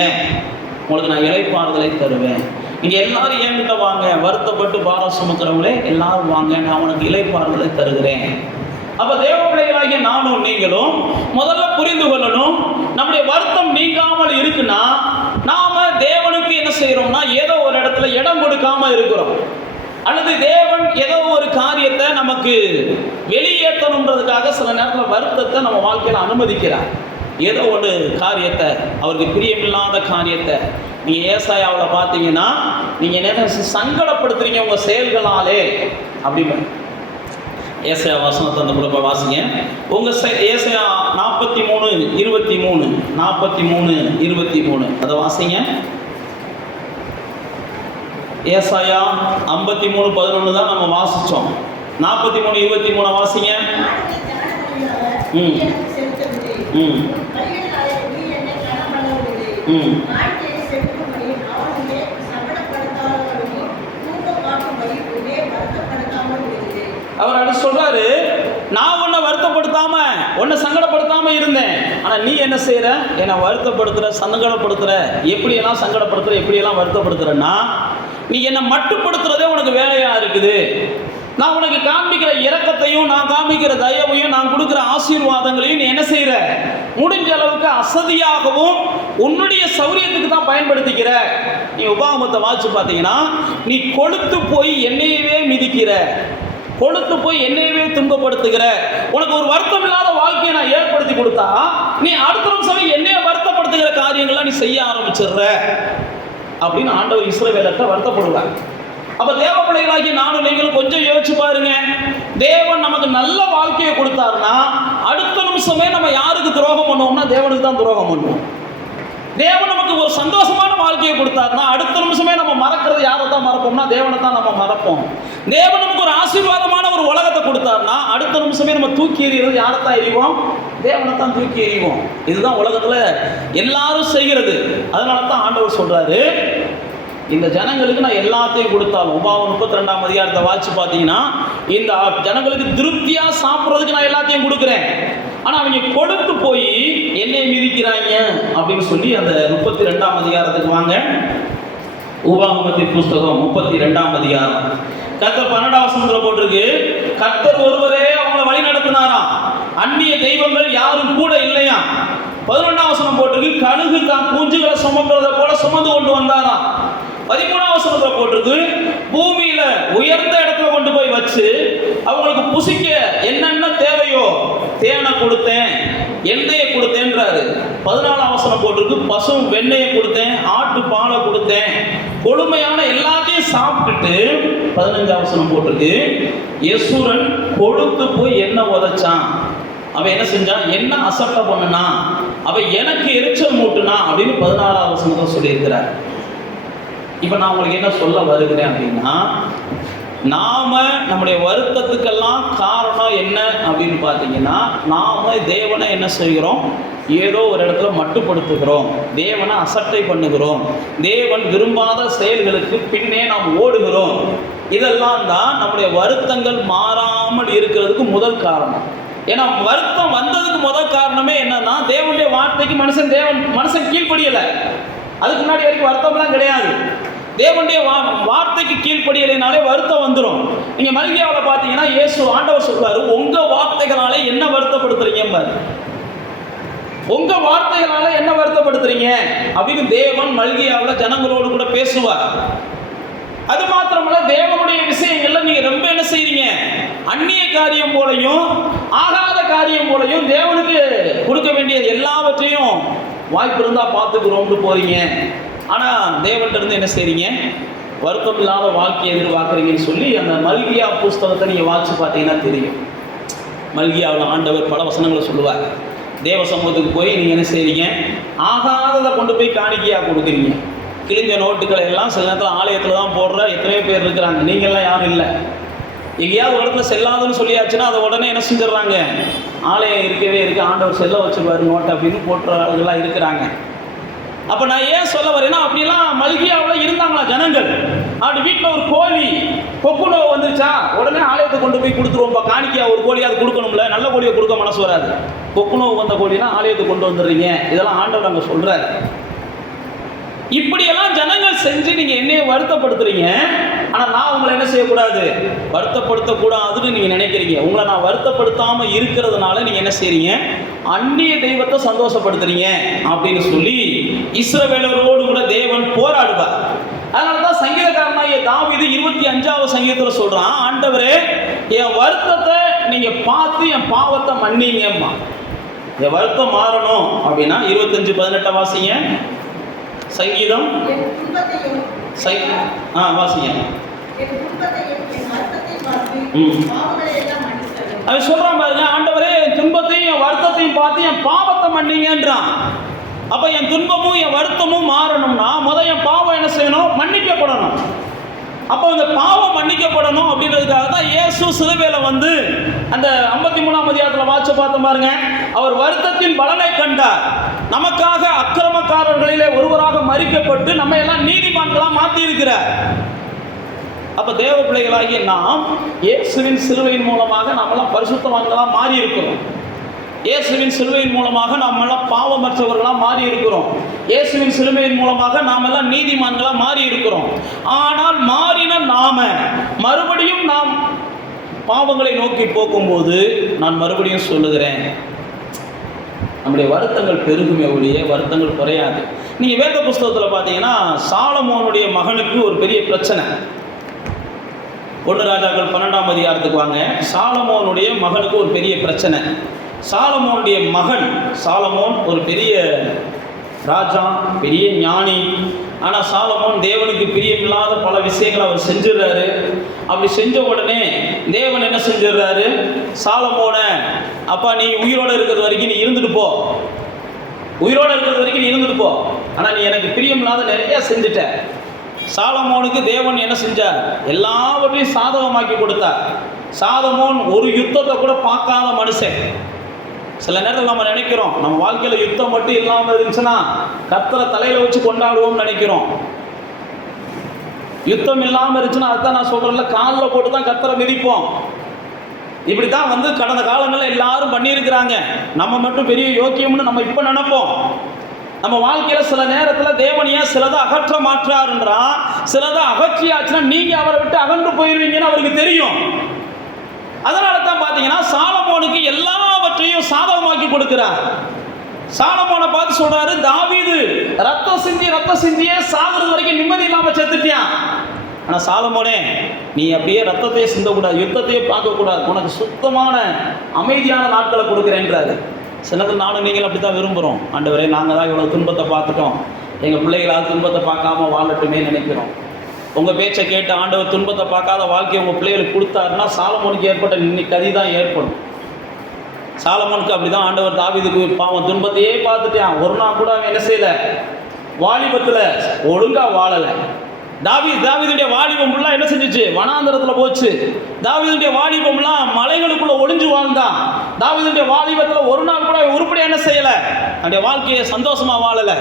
உங்களுக்கு நான் இளைப்பாறுதலை தருவேன். நீங்கள் எல்லாரும் என்கிட்ட வாங்க, வருத்தப்பட்டு பாரம் சுமக்கிறவங்களே எல்லாரும் வாங்க, நான் உனக்கு இளைப்பாறுதலை தருகிறேன். அப்போ தேவ பிள்ளைகளாகிய நானும் நீங்களும் முதல்ல புரிந்து கொள்ளணும், நம்முடைய வருத்தம் நீங்காமல் இருக்குன்னா நாம தேவனுக்கு என்ன செய்யறோம்னா ஏதோ ஒரு இடத்துல இடம் கொடுக்காம இருக்கிறோம், அல்லது தேவன் ஏதோ ஒரு காரியத்தை நமக்கு வெளியேற்றணுன்றதுக்காக சில நேரத்தில் வருத்தத்தை நம்ம வாழ்க்கையில் அனுமதிக்கிறார். ஏதோ ஒரு காரியத்தை, அவருக்கு பிரியமில்லாத காரியத்தை நீங்கள் ஏசாயாவில் பார்த்தீங்கன்னா நீங்கள் என்ன சங்கடப்படுத்துறீங்க உங்கள் செயல்களாலே அப்படின்னு. ஏசாயா வசனத்தை அந்த குழுப்பை வாசிங்க. உங்கள் ஏசாயா 43:23 43:23 அதை வாசிங்க. ஏசாயா 53:11 தான் நம்ம வாசித்தோம். 43:23 வாசிங்க. அவர் அடுத்து சொல்றாரு, நான் உன்னை வருத்தப்படுத்தாம உன்னை சங்கடப்படுத்தாம இருந்தேன், ஆனா நீ என்ன செய்யற, என்னை வருத்தப்படுத்துற, சங்கடப்படுத்துற, எப்படியெல்லாம் சங்கடப்படுத்துற, எப்படியெல்லாம் வருத்தப்படுத்துறன்னா நீ என்னை மட்டுப்படுத்துறதே உனக்கு வேலையா இருக்குது. நான் உனக்கு காண்பிக்கிற இரக்கத்தையும் நான் காண்பிக்கிற தயவையும் நான் கொடுக்குற ஆசீர்வாதங்களையும் நீ என்ன செய்யற, முடிஞ்ச அளவுக்கு அசதியாகவும் உன்னுடைய சௌரியத்துக்கு தான் பயன்படுத்திக்கிற. நீ உபாகமத்தை வாசிச்சு பார்த்தீங்கன்னா, நீ கொழுத்து போய் என்னையவே மிதிக்கிற, கொழுத்து போய் என்னையவே துன்பப்படுத்துகிற, உனக்கு ஒரு வருத்தம் இல்லாத வாழ்க்கையை நான் ஏற்படுத்தி கொடுத்தா நீ அடுத்த நிமிஷம் என்னைய வருத்தப்படுத்துகிற காரியங்கள்லாம் நீ செய்ய ஆரம்பிச்சிடுற அப்படின்னு ஆண்டவர் இஸ்ரவேலர்கிட்ட வருத்தப்படுவார். அப்ப தேவ பிள்ளைகளாகி நானும் நீங்களும் கொஞ்சம் யோசிச்சு பாருங்க, தேவன் நமக்கு நல்ல வாழ்க்கையை கொடுத்தாருன்னா அடுத்த நிமிஷமே நம்ம யாருக்கு துரோகம் பண்ணுவோம்னா தேவனுக்கு தான் துரோகம் பண்ணுவோம். தேவன் நமக்கு ஒரு சந்தோஷமான வாழ்க்கையை கொடுத்தாருன்னா அடுத்த நிமிஷமே நம்ம மறக்கிறது யாரை தான் மறப்போம்னா தேவனை தான் நம்ம மறப்போம். தேவன் நமக்கு ஒரு ஆசீர்வாதமான ஒரு உலகத்தை கொடுத்தாருன்னா அடுத்த நிமிஷமே நம்ம தூக்கி எறிகிறது யாரை தான் எறிவோம், தேவனை தான் தூக்கி எறிவோம். இதுதான் உலகத்துல எல்லாரும் செய்கிறது. அதனால தான் ஆண்டவர் சொல்றாரு, இந்த ஜனங்களுக்கு நான் எல்லாத்தையும் கொடுத்தாலும், உபாகம் 32ஆம் அதிகாரத்தை வாசிச்சு பார்த்தீங்கன்னா, இந்த ஜனங்களுக்கு திருப்தியா சாப்பிட்றதுக்கு நான் எல்லாத்தையும் கொடுக்குறேன், ஆனால் அவங்க கொடுத்து போய் என்னை மிதிக்கிறாங்க அப்படின்னு சொல்லி அந்த 32ஆம் அதிகாரத்துக்கு வாங்க. உபாகமத்தின் புஸ்தகம் 32ஆம் அதிகாரம். கர்த்தர் 12ஆம் வசனத்துல போட்டிருக்கு, கர்த்தர் ஒருவரே அவங்கள வழி நடத்தினாராம், அந்நிய தெய்வங்கள் யாரும் கூட இல்லையா. 11ஆம் வசனம் போட்டிருக்கு, கழுகு தான் பூஞ்சுகளை சுமக்கிறத போல சுமந்து கொண்டு வந்தாராம். 13ஆம் வசனத்துல போட்டிருக்கு, பூமியில உயர்ந்த இடத்துல கொண்டு போய் வச்சு அவங்களுக்கு புசிக்க என்னென்ன தேவையோ தேனை கொடுத்தேன், எண்ணெயை கொடுத்தேன்றாரு. 14ஆம் வசனம் போட்டிருக்கு, பசு வெண்ணெயை கொடுத்தேன், ஆட்டு பாலை கொடுத்தேன், கொடுமையான எல்லாத்தையும் சாப்பிட்டுட்டு 15ஆம் வசனம் போட்டிருக்கு, யசூரன் கொழுத்து போய் எண்ணெய் உதைச்சான், அவன் என்ன செஞ்சான், என்ன அசட்டை பண்ணுனா, அவன் எனக்கு எரிச்சல் மூட்டுனா அப்படின்னு 16ஆம் வசனத்தை சொல்லியிருக்கிறார். இப்போ நான் உங்களுக்கு என்ன சொல்ல வருகிறேன் அப்படின்னா, நாம நம்முடைய வருத்தத்துக்கெல்லாம் காரணம் என்ன அப்படின்னு பார்த்தீங்கன்னா, நாம தேவனை என்ன செய்கிறோம், ஏதோ ஒரு இடத்துல மட்டுப்படுத்துகிறோம், தேவனை அசட்டை பண்ணுகிறோம், தேவன் விரும்பாத செயல்களுக்கு பின்னே நாம் ஓடுகிறோம். இதெல்லாம் தான் நம்முடைய வருத்தங்கள் மாறாமல் இருக்கிறதுக்கு முதல் காரணம். ஏன்னா வருத்தம் வந்ததுக்கு முதல் காரணமே என்னன்னா, தேவனுடைய வார்த்தைக்கு மனுஷன் கீழ்ப்படியலை. அதுக்கு முன்னாடி வரைக்கும் வருத்தம்லாம் கிடையாது. தேவனுடைய வார்த்தைக்கு கீழ்ப்படியலைனாலே வருத்தம் வந்துடும். நீங்க மல்கியாவில் பார்த்தீங்கன்னா இயேசு ஆண்டவர் சொல்றாரு, உங்க வார்த்தைகளாலே என்ன வருத்தப்படுத்துறீங்க பாரு, உங்க வார்த்தைகளால என்ன வருத்தப்படுத்துறீங்க அப்படின்னு தேவன் மல்கியாவில் ஜனங்களோடு கூட பேசுவார். அது மாத்திரமல்ல, தேவனுடைய விஷயங்கள்ல நீங்க ரொம்ப என்ன செய்றீங்க, அந்நிய காரியம் போலையும் ஆகாத காரியம் போலையும் தேவனுக்கு கொடுக்க வேண்டியது எல்லாவற்றையும் வாய்ப்பு இருந்தா பார்த்துக்கிறோம்னு போறீங்க. ஆனா தேவன்கிட்ட இருந்து என்ன செய்றீங்க, வருத்தம் இல்லாத வாழ்க்கையை எதிர்பார்க்குறீங்கன்னு சொல்லி அந்த மல்கியா புஸ்தகத்தை நீங்க வாசிச்சு பார்த்தீங்கன்னா தெரியும். மல்கியாவில் ஆண்டவர் பல வசனங்களை சொல்லுவார். தேவ சமூகத்துக்கு போய் நீங்க என்ன செய்றீங்க, ஆகாததை கொண்டு போய் காணிக்கையா கொடுக்குறீங்க. கிழிஞ்ச நோட்டுகளை எல்லாம் சில நேரத்தில் ஆலயத்தில் தான் போடுற எத்தனையோ பேர் இருக்கிறாங்க, நீங்கள்லாம் யாரும் இல்லை. எங்கேயாவது ஒரு இடத்துல செல்லாதுன்னு சொல்லியாச்சுன்னா அதை உடனே என்ன செஞ்சிடறாங்க, ஆலயம் இருக்கவே இருக்கு, ஆண்டவர் செல்ல வச்சுருவாரு நோட்டை அப்படின்னு போட்டுறவர்கள்லாம் இருக்கிறாங்க. அப்போ நான் ஏன் சொல்ல வரேன்னா, அப்படிலாம் மல்கியாவில் இருந்தாங்களா ஜனங்கள். அப்படி வீட்டில் ஒரு கோழி கொக்கு நோவு வந்துருச்சா உடனே ஆலயத்தை கொண்டு போய் கொடுத்துருவோம்ப்பா, காணிக்கையா ஒரு கோழியாவது கொடுக்கணும்ல, நல்ல கோழியை கொடுக்க மனசு வராது. கொக்கு நோவு வந்த கோழினா ஆலயத்தை கொண்டு வந்துடுறீங்க. இதெல்லாம் ஆண்டவர் அங்கே சொல்கிறார். இப்படியெல்லாம் ஜனங்கள் செஞ்சு நீங்கள் என்னைய வருத்தப்படுத்துறீங்க. ஆனால் நான் உங்களை என்ன செய்யக்கூடாது, வருத்தப்படுத்தக்கூடாதுன்னு நீங்கள் நினைக்கிறீங்க. உங்களை நான் வருத்தப்படுத்தாமல் இருக்கிறதுனால நீங்கள் என்ன செய்றீங்க, அந்நிய தெய்வத்தை சந்தோஷப்படுத்துறீங்க அப்படின்னு சொல்லி இஸ்ரவேலரோடு கூட தேவன் போராடுவார். அதனால தான் சங்கீதக்காரனாகிய தாவீது 25வது சங்கீதத்தில் சொல்கிறான், ஆண்டவரே என் வருத்தத்தை நீங்கள் பார்த்து என் பாவத்தை மன்னிங்கம்மா. என் வருத்தம் மாறணும் அப்படின்னா 25:18 வாசிங்க. சங்கீதம் வாசிங்க. அவன் சொல்றான் பாருங்க, ஆண்டவரே என் துன்பத்தையும் என் வருத்தத்தையும் பார்த்து என் பாவத்தை மன்னிங்கன்றான். அப்ப என் துன்பமும் என் வருத்தமும் மாறணும்னா முதல் என் பாவம் என்ன செய்யணும், மன்னிக்கப்படணும். அப்போ இந்த பாவம் மன்னிக்கப்படணும் அப்படின்றதுக்காக தான் இயேசு சிலுவையில வந்து அந்த 53ஆம் அதிகாரத்தில் வாட்ச பார்த்து பாருங்க, அவர் வருத்தத்தின் பலனை கண்டார், நமக்காக அக்கிரமக்காரர்களிலே ஒருவராக மரிக்கப்பட்டு நம்ம எல்லாம் நீதிமான்களா மாற்றி இருக்கிறார். அப்ப தேவ பிள்ளைகளாகிய நாம் இயேசுவின் சிலுவையின் மூலமாக நாமெல்லாம் பரிசுத்தவான்களா மாறி இருக்கிறோம். இயேசுவின் சிலுவையின் மூலமாக நாம் எல்லாம் பாவமற்றவர்களாக மாறி இருக்கிறோம். இயேசுவின் சிலுவையின் மூலமாக நாம் எல்லாம் நீதிமான்களாக மாறி இருக்கிறோம். ஆனால் மாறின நாம மறுபடியும் நாம் பாவங்களை நோக்கி போகும்போது நான் மறுபடியும் சொல்லுகிறேன், நம்முடைய வருத்தங்கள் பெருகுமே ஒழிய வருத்தங்கள் குறையாது. நீங்கள் வேத புஸ்தகத்தில் பார்த்தீங்கன்னா சாலமோனுடைய மகனுக்கு ஒரு பெரிய பிரச்சனை. 1 ராஜாக்கள் 12ஆம் அதிகாரத்துக்கு வாங்க. சாலமோனுடைய மகனுக்கு ஒரு பெரிய பிரச்சனை. சாலமோனுடைய மகன் சாலமோன் ஒரு பெரிய ராஜா, பெரிய ஞானி. ஆனால் சாலமோன் தேவனுக்கு பிரியமில்லாத பல விஷயங்களை அவர் செஞ்சிடறாரு. அப்படி செஞ்ச உடனே தேவன் என்ன செஞ்சிடறாரு, சாலமோனை அப்பா நீ உயிரோடு இருக்கிறது வரைக்கும் நீ இருந்துட்டு போ, உயிரோடு இருக்கிறது வரைக்கும் நீ இருந்துட்டு போ, ஆனால் நீ எனக்கு பிரியமில்லாத நிறையா செஞ்சுட்ட. சாலமோனுக்கு தேவன் என்ன செஞ்சார், எல்லாவற்றையும் சாதகமாக்கி கொடுத்தார். சாலமோன் ஒரு யுத்தத்தை கூட பார்க்காத மனுஷன். சில நேரத்தில் நம்ம நினைக்கிறோம் நம்ம வாழ்க்கையில் யுத்தம் மட்டும் இல்லாமல் இருந்துச்சுன்னா கர்த்தரை தலையில் வச்சு கொண்டாடுவோம்னு நினைக்கிறோம். யுத்தம் இல்லாமல் இருந்துச்சுன்னா அதுதான் நான் சொல்கிறேன்ல, காலில் போட்டு தான் கர்த்தரை மிதிப்போம். இப்படி தான் வந்து கடந்த காலங்களில் எல்லாரும் பண்ணியிருக்கிறாங்க. நம்ம மட்டும் பெரிய யோக்கியம்னு நம்ம இப்போ நினைப்போம். நம்ம வாழ்க்கையில் சில நேரத்தில் தேவனியா சிலதை அகற்ற மாற்றாருன்றா, சிலதை அகற்றியாச்சுன்னா நீங்கள் அவரை விட்டு அகன்று போயிடுவீங்கன்னு அவருக்கு தெரியும். அதனால தான் பார்த்தீங்கன்னா சாலமோனுக்கு எல்லாவற்றையும் சாதகமாக்கி கொடுக்கிறார். சாலமோனை பார்த்து சொல்றாரு, தாவீது ரத்தம் சிந்தியே சாகுறது வரைக்கும் நிம்மதி இல்லாமல் செத்துட்டியான். ஆனால் சாலமோனே நீ அப்படியே ரத்தத்தையே சிந்தக்கூடாது, யுத்தத்தையே பார்க்கக்கூடாது, உனக்கு சுத்தமான அமைதியான நாட்களை கொடுக்குறேன்றாரு. சிலது நானும் நீங்களும் அப்படி தான் விரும்புகிறோம். ஆண்டவரே நாங்கள் தான் இவ்வளோ துன்பத்தை பார்த்துட்டோம், எங்கள் பிள்ளைகளால் துன்பத்தை பார்க்காம வாழட்டுமே நினைக்கிறோம். உங்கள் பேச்சை கேட்டு ஆண்டவர் துன்பத்தை பார்க்காத வாழ்க்கையை உங்கள் பிள்ளைகளுக்கு கொடுத்தாருன்னா சாலமோனுக்கு ஏற்பட்ட இன்னைக்கு கதி தான் ஏற்படும். சாலமோனுக்கு அப்படி தான் ஆண்டவர் தாவீதுக்கு பாவம் துன்பத்தையே பார்த்துட்டான். ஒரு நாள் கூட அவன் என்ன செய்யலை, வாலிபத்தில் ஒழுங்காக வாழலை. தாவீதுடைய வாலிபம்லாம் என்ன செஞ்சிச்சு, வனாந்தரத்தில் போச்சு. தாவீதுடைய வாலிபம்லாம் மலைகளுக்குள்ள ஒளிஞ்சு வாழ்ந்தான். தாவீதுடைய வாலிபத்தில் ஒரு நாள் கூட உருப்படியாக என்ன செய்யலை, அவனுடைய வாழ்க்கையை சந்தோஷமாக வாழலை.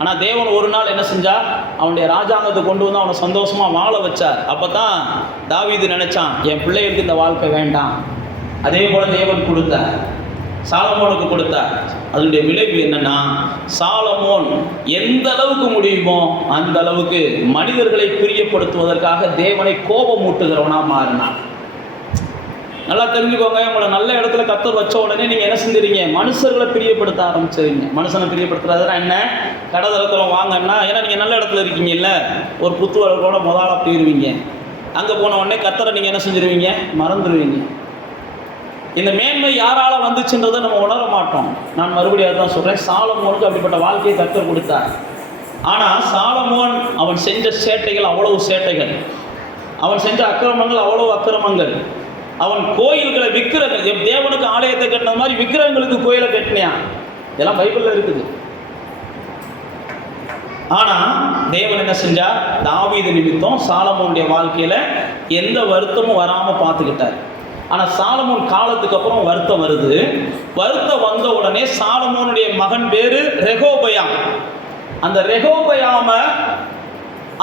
ஆனால் தேவன் ஒரு நாள் என்ன செஞ்சார், அவனுடைய ராஜாங்கத்தை கொண்டு வந்து அவனை சந்தோஷமாக வாழ வச்சார். அப்போ தான் தாவீது நினச்சான், என் பிள்ளைகளுக்கு இந்த வாழ்க்கை வேண்டாம். அதே போல் தேவன் கொடுத்தார், சாலமோனுக்கு கொடுத்தார். அதனுடைய விளைவு என்னன்னா, சாலமோன் எந்த அளவுக்கு முடியுமோ அந்த அளவுக்கு மனிதர்களை பிரியப்படுத்துவதற்காக தேவனை கோபமூட்டுகிறவனா மாறினான். நல்லா தெரிஞ்சுக்கோங்க, உங்களை நல்ல இடத்துல கர்த்தர் வச்ச உடனே நீங்கள் என்ன செஞ்சுறீங்க, மனுஷர்களை பிரியப்படுத்த ஆரம்பிச்சிருங்க. மனுஷனை பிரியப்படுத்துறதுனா என்ன, கடதளத்தில் வாங்கன்னா, ஏன்னா நீங்கள் நல்ல இடத்துல இருக்கீங்கல்ல, ஒரு புத்துவர்களோட முதலாக போயிடுவீங்க. அங்கே போன உடனே கர்த்தரை நீங்கள் என்ன செஞ்சுருவீங்க, மறந்துடுவீங்க. இந்த மேன்மை யாரால் வந்துச்சுன்றதை நம்ம உணர மாட்டோம். நான் மறுபடியும் தான் சொல்கிறேன், சாலமோனுக்கு அப்படிப்பட்ட வாழ்க்கையை கர்த்தர் கொடுத்தார். ஆனால் சாலமோன் அவன் செஞ்ச சேட்டைகள் அவ்வளவு சேட்டைகள், அவன் செஞ்ச அக்கிரமங்கள் அவ்வளவு அக்கிரமங்கள். அவன் கோயில்களை விக்கிரங்கள், தேவனுக்கு ஆலயத்தை கட்டினது மாதிரி விக்கிரகங்களுக்கு கோயிலை கட்டினியான். இதெல்லாம் பைபிளில் இருக்குது. ஆனால் தேவன் என்ன செஞ்சார்? தாவீது நிமித்தம் சாலமோனுடைய வாழ்க்கையில் எந்த வருத்தமும் வராமல் பார்த்துக்கிட்டார். ஆனால் சாலமோன் காலத்துக்கு அப்புறம் வருத்தம் வருது. வருத்தம் வந்த உடனே சாலமோனுடைய மகன் பேரு ரெகோபயாம். அந்த ரெகோபயாம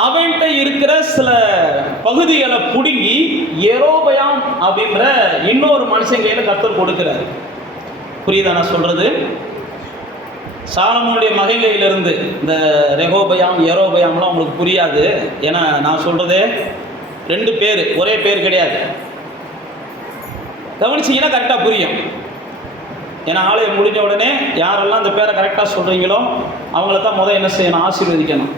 அவன்கிட்ட இருக்கிற சில பகுதிகளை பிடுங்கி யெரொபெயாம் அப்படின்ற இன்னொரு மனுஷன் கையில் கர்த்தர் கொடுக்கிறாரு. புரியுதா நான் சொல்றது? சாலமோனுடைய மகன்களிலிருந்து இந்த ரெகோபயாம் யெரொபெயாம்லாம் உங்களுக்கு புரியாது. ஏன்னா நான் சொல்றதே 2 பேர், ஒரே பேர் கிடையாது. கவனிச்சிங்கன்னா கரெக்டாக புரியும். ஏன்னா ஆலயம் முடிஞ்ச உடனே யாரெல்லாம் அந்த பேரை கரெக்டாக சொல்கிறீங்களோ அவங்கள தான் முதல் என்ன செய்யணும்? ஆசீர்வதிக்கணும்.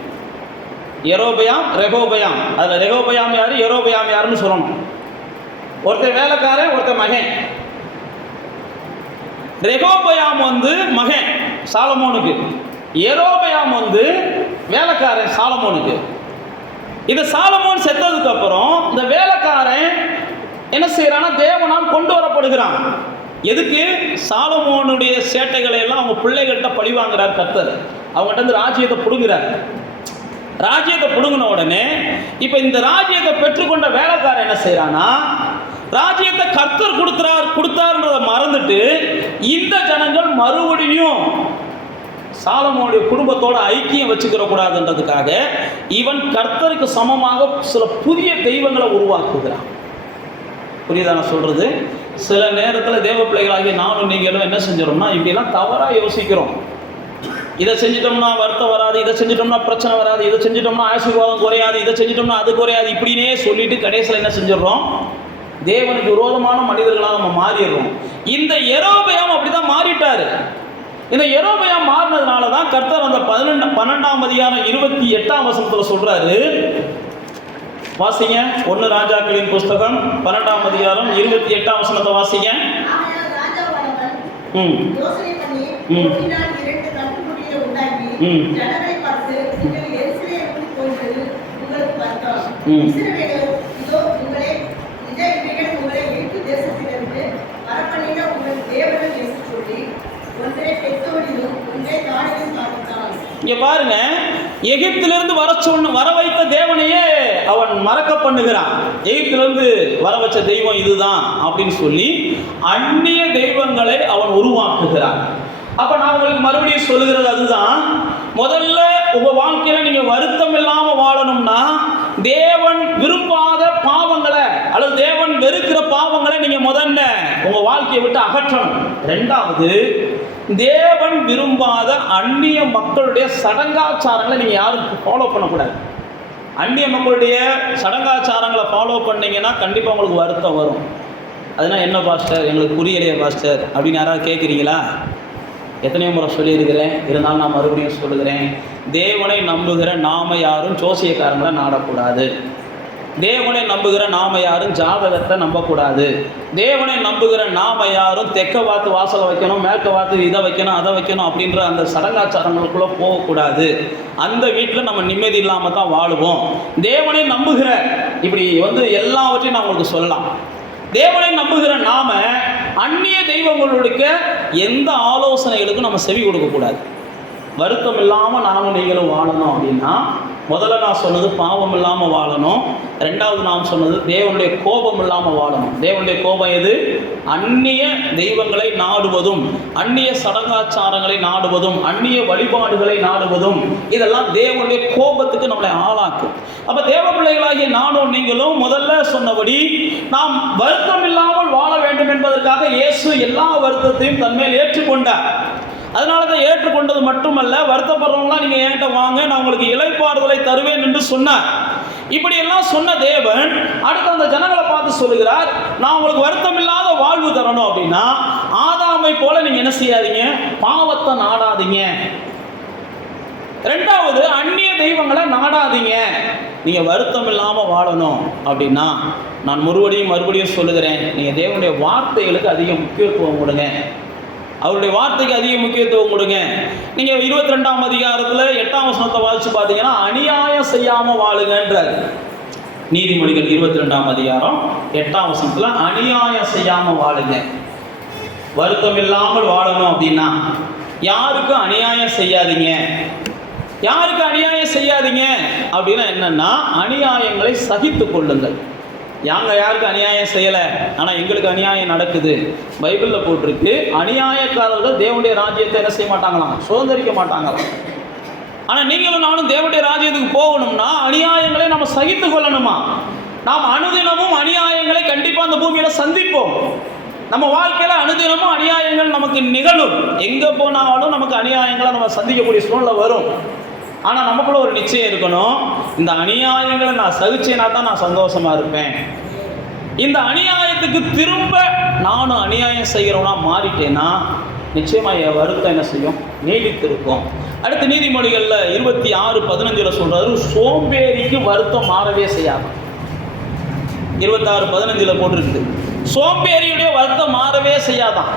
யெரொபெயாம் ரெகோபெயாம். அதில் ரெகோபெயாம் யார், யெரொபெயாம் யாருன்னு சொல்லணும். ஒருத்தர் வேலைக்காரன், ஒருத்தர் மகன். ரெகோபெயாம் மகன் சாலமோனுக்கு, யெரொபெயாம் வேலைக்காரன் சாலமோனுக்கு. இது சாலமோன் செத்ததுக்கு அப்புறம் இந்த வேலைக்காரன் என்ன செய்யறான்னா தேவனால் கொண்டு வரப்படுகிறான். எதுக்கு? சாலமோனுடைய சேட்டைகளை எல்லாம் அவங்க பிள்ளைகள்கிட்ட பழி வாங்குறார் கர்த்தர். அவங்ககிட்ட இருந்து ராஜ்யத்தை பிடுங்குறார். ராஜ்யத்தை பிடுங்கின உடனே இப்ப இந்த ராஜ்யத்தை பெற்றுக்கொண்ட வேலைக்காரன் என்ன செய்யறானா, ராஜ்யத்தை கர்த்தர் கொடுத்தாருன்றதை மறந்துட்டு இந்த ஜனங்கள் மறுபடியும் சாலமோனுடைய குடும்பத்தோட ஐக்கியம் வச்சுக்கிற கூடாதுன்றதுக்காக இவன் கர்த்தருக்கு சமமாக சில புதிய தெய்வங்களை உருவாக்குகிறான். புரியுதா நான் சொல்றது? சில நேரத்தில் தேவ பிள்ளைகளாகிய நானும் நீங்களும் என்ன செஞ்சிடறோம்னா இப்படிலாம் தவறாக யோசிக்கிறோம். இதை செஞ்சிட்டோம்னா வருத்தம் வராது, இதை செஞ்சிட்டோம்னா பிரச்சனை வராது, இதை செஞ்சிட்டோம்னா ஆசீர்வாதம் குறையாது, இதை செஞ்சிட்டோம்னா அது குறையாது, இப்படின்னே சொல்லிட்டு கடைசியில் என்ன செஞ்சிடறோம்? தேவனுக்கு விரோதமான மனிதர்களாக நம்ம மாறிடுறோம். இந்த யெரொபெயாம் அப்படிதான் மாறிட்டாரு. இந்த யெரொபெயாம் மாறினதுனால தான் கர்த்தர் அந்த 12ஆம் அதிகாரம் 28ஆம் வசனத்தில் சொல்றாரு. வாசிங்க. 1 ராஜாக்களின் புஸ்தகம் 12ஆம் அதிகாரம் 28ஆம் வசனத்தை வாசிங்க. இங்க பாருங்க, எகிப்திலிருந்து வர வைத்த தேவனையே அவன் மறக்க பண்ணுகிறான். எகிப்திலிருந்து வர வச்ச தெய்வம் இதுதான் அப்படின்னு சொல்லி அந்நிய தெய்வங்களை அவன் உருவாக்குகிறான். அப்ப நான் உங்களுக்கு மறுபடியும் சொல்லுகிறது அதுதான். முதல்ல உங்க வாழ்க்கையில நீங்க வருத்தம் இல்லாம வாழணும்னா தேவன் விரும்பாத பாவங்களை அல்லது தேவன் வெறுக்கிற பாவங்களை நீங்க முதல்ல உங்க வாழ்க்கையை விட்டு அகற்றணும். 2வது, தேவன் விரும்பாத அந்நிய மக்களுடைய சடங்காச்சாரங்களை நீங்க யாரும் ஃபாலோ பண்ணக்கூடாது. அந்நிய மக்களுடைய சடங்காச்சாரங்களை ஃபாலோ பண்ணீங்கன்னா கண்டிப்பா உங்களுக்கு வருத்தம் வரும். அதனால் என்ன பாஸ்டர் எங்களுக்கு புரியலையே பாஸ்டர் அப்படின்னு யாராவது கேட்குறீங்களா? எத்தனையோ முறை சொல்லியிருக்கிறேன், இருந்தாலும் நான் மறுபடியும் சொல்லுகிறேன். தேவனை நம்புகிற நாம யாரும் ஜோசியக்காரங்களை நாடக்கூடாது. தேவனை நம்புகிற நாம யாரும் ஜாதகத்தை நம்பக்கூடாது. தேவனை நம்புகிற நாம யாரும் தெற்க பார்த்து வாசலை வைக்கணும், மேற்க பார்த்து இதை வைக்கணும் அதை வைக்கணும் அப்படின்ற அந்த சடங்காச்சாரங்களுக்குள்ளே போகக்கூடாது. அந்த வீட்டில் நம்ம நிம்மதி இல்லாமல் தான் வாழுவோம். தேவனை நம்புகிற இப்படி எல்லாவற்றையும் நான் உங்களுக்கு சொல்லலாம். தேவனை நம்புகிற நாம அந்நிய தெய்வங்களுடைய எந்த ஆலோசனைகளுக்கும் நம்ம செவி கொடுக்கக்கூடாது. வருத்தம் இல்லாமல் நானும் நீங்களும் வாழணும் அப்படின்னா முதல்ல நான் சொன்னது பாவம் இல்லாமல் வாழணும். 2வது நான் சொன்னது தேவனுடைய கோபம் இல்லாமல் வாழணும். தேவனுடைய கோபம் எது? அந்நிய தெய்வங்களை நாடுவதும், அந்நிய சடங்காச்சாரங்களை நாடுவதும், அந்நிய வழிபாடுகளை நாடுவதும், இதெல்லாம் தேவனுடைய கோபத்துக்கு நம்மளை ஆளாக்கும். அப்ப தேவ பிள்ளைகளாகிய நானும் நீங்களும் முதல்ல சொன்னபடி நாம் வருத்தம் இல்லாமல் வாழ வேண்டும் என்பதற்காக இயேசு எல்லா வருத்தத்தையும் தன்மேல் ஏற்றுக்கொண்டார். அதனால தான் ஏற்றுக்கொண்டது மட்டுமல்ல, வருத்தப்படுறவங்களாம் நீங்கள் என்கிட்ட வாங்க, நான் உங்களுக்கு இளைப்பாறுதலை தருவேன் என்று சொன்னார். இப்படியெல்லாம் சொன்ன தேவன் அடுத்த அந்த ஜனங்களை பார்த்து சொல்லுகிறார், நான் உங்களுக்கு வருத்தம் இல்லாத வாழ்வு தரணும் அப்படின்னா ஆதாமை போல நீங்கள் என்ன செய்யாதீங்க? பாவத்தை நாடாதீங்க. 2வது, அந்நிய தெய்வங்களை நாடாதீங்க. நீங்கள் வருத்தம் இல்லாமல் வாழணும் அப்படின்னா நான் மறுபடியும் சொல்லுகிறேன், நீங்கள் தேவனுடைய வார்த்தைகளுக்கு அதிக முக்கியத்துவம் கொடுங்க. அவருடைய வார்த்தைக்கு அதிக முக்கியத்துவம் கொடுங்க. நீங்கள் 22ஆம் அதிகாரத்தில் 8ஆம் வசனத்தை வாசித்து பார்த்தீங்கன்னா அநியாயம் செய்யாமல் வாழுங்கன்றார். நீதிமொழிகள் 22ஆம் அதிகாரம் 8ஆம் வசனத்தில் அநியாயம் செய்யாமல் வாழுங்க. வருத்தம் இல்லாமல் வாழணும் அப்படின்னா யாருக்கும் அநியாயம் செய்யாதீங்க. யாருக்கு அநியாயம் செய்யாதீங்க அப்படின்னா என்னன்னா, அநியாயங்களை சகித்து கொள்ளுங்கள். யாருக்கு அநியாயம் செய்யலை, ஆனால் எங்களுக்கு அநியாயம் நடக்குது. பைபிளில் போட்டிருக்கு, அநியாயக்காரர்கள் தேவனுடைய ராஜ்யத்தை என்ன செய்ய மாட்டாங்களாம், சுதந்திரிக்க மாட்டாங்களாம். ஆனால் நீங்களும் நானும் தேவனுடைய ராஜ்யத்துக்கு போகணும்னா அநியாயங்களை நம்ம சகித்து கொள்ளணுமா. நாம் அனுதினமும் அநியாயங்களை கண்டிப்பாக அந்த பூமியில் சந்திப்போம். நம்ம வாழ்க்கையில் அனுதினமும் அநியாயங்கள் நமக்கு நிகழும். எங்கே போனாலும் நமக்கு அநியாயங்களை நம்ம சந்திக்கக்கூடிய சூழ்நிலை வரும். ஆனால் நமக்குள்ள ஒரு நிச்சயம் இருக்கணும், இந்த அநியாயங்களை நான் சகிச்சேனா தான் நான் சந்தோஷமாக இருப்பேன். இந்த அநியாயத்துக்கு திரும்ப நானும் அநியாயம் செய்கிறவனா மாறிட்டேன்னா நிச்சயமாக என் வருத்தம் என்ன செய்யும், நீடித்திருக்கும். அடுத்து நீதிமொழிகளில் 26:15 சொல்கிறாரு, சோம்பேறிக்கு வருத்தம் மாறவே செய்யாது. 26:15 போட்டிருக்குது, சோம்பேறியுடைய வருத்தம் மாறவே செய்யாதான்.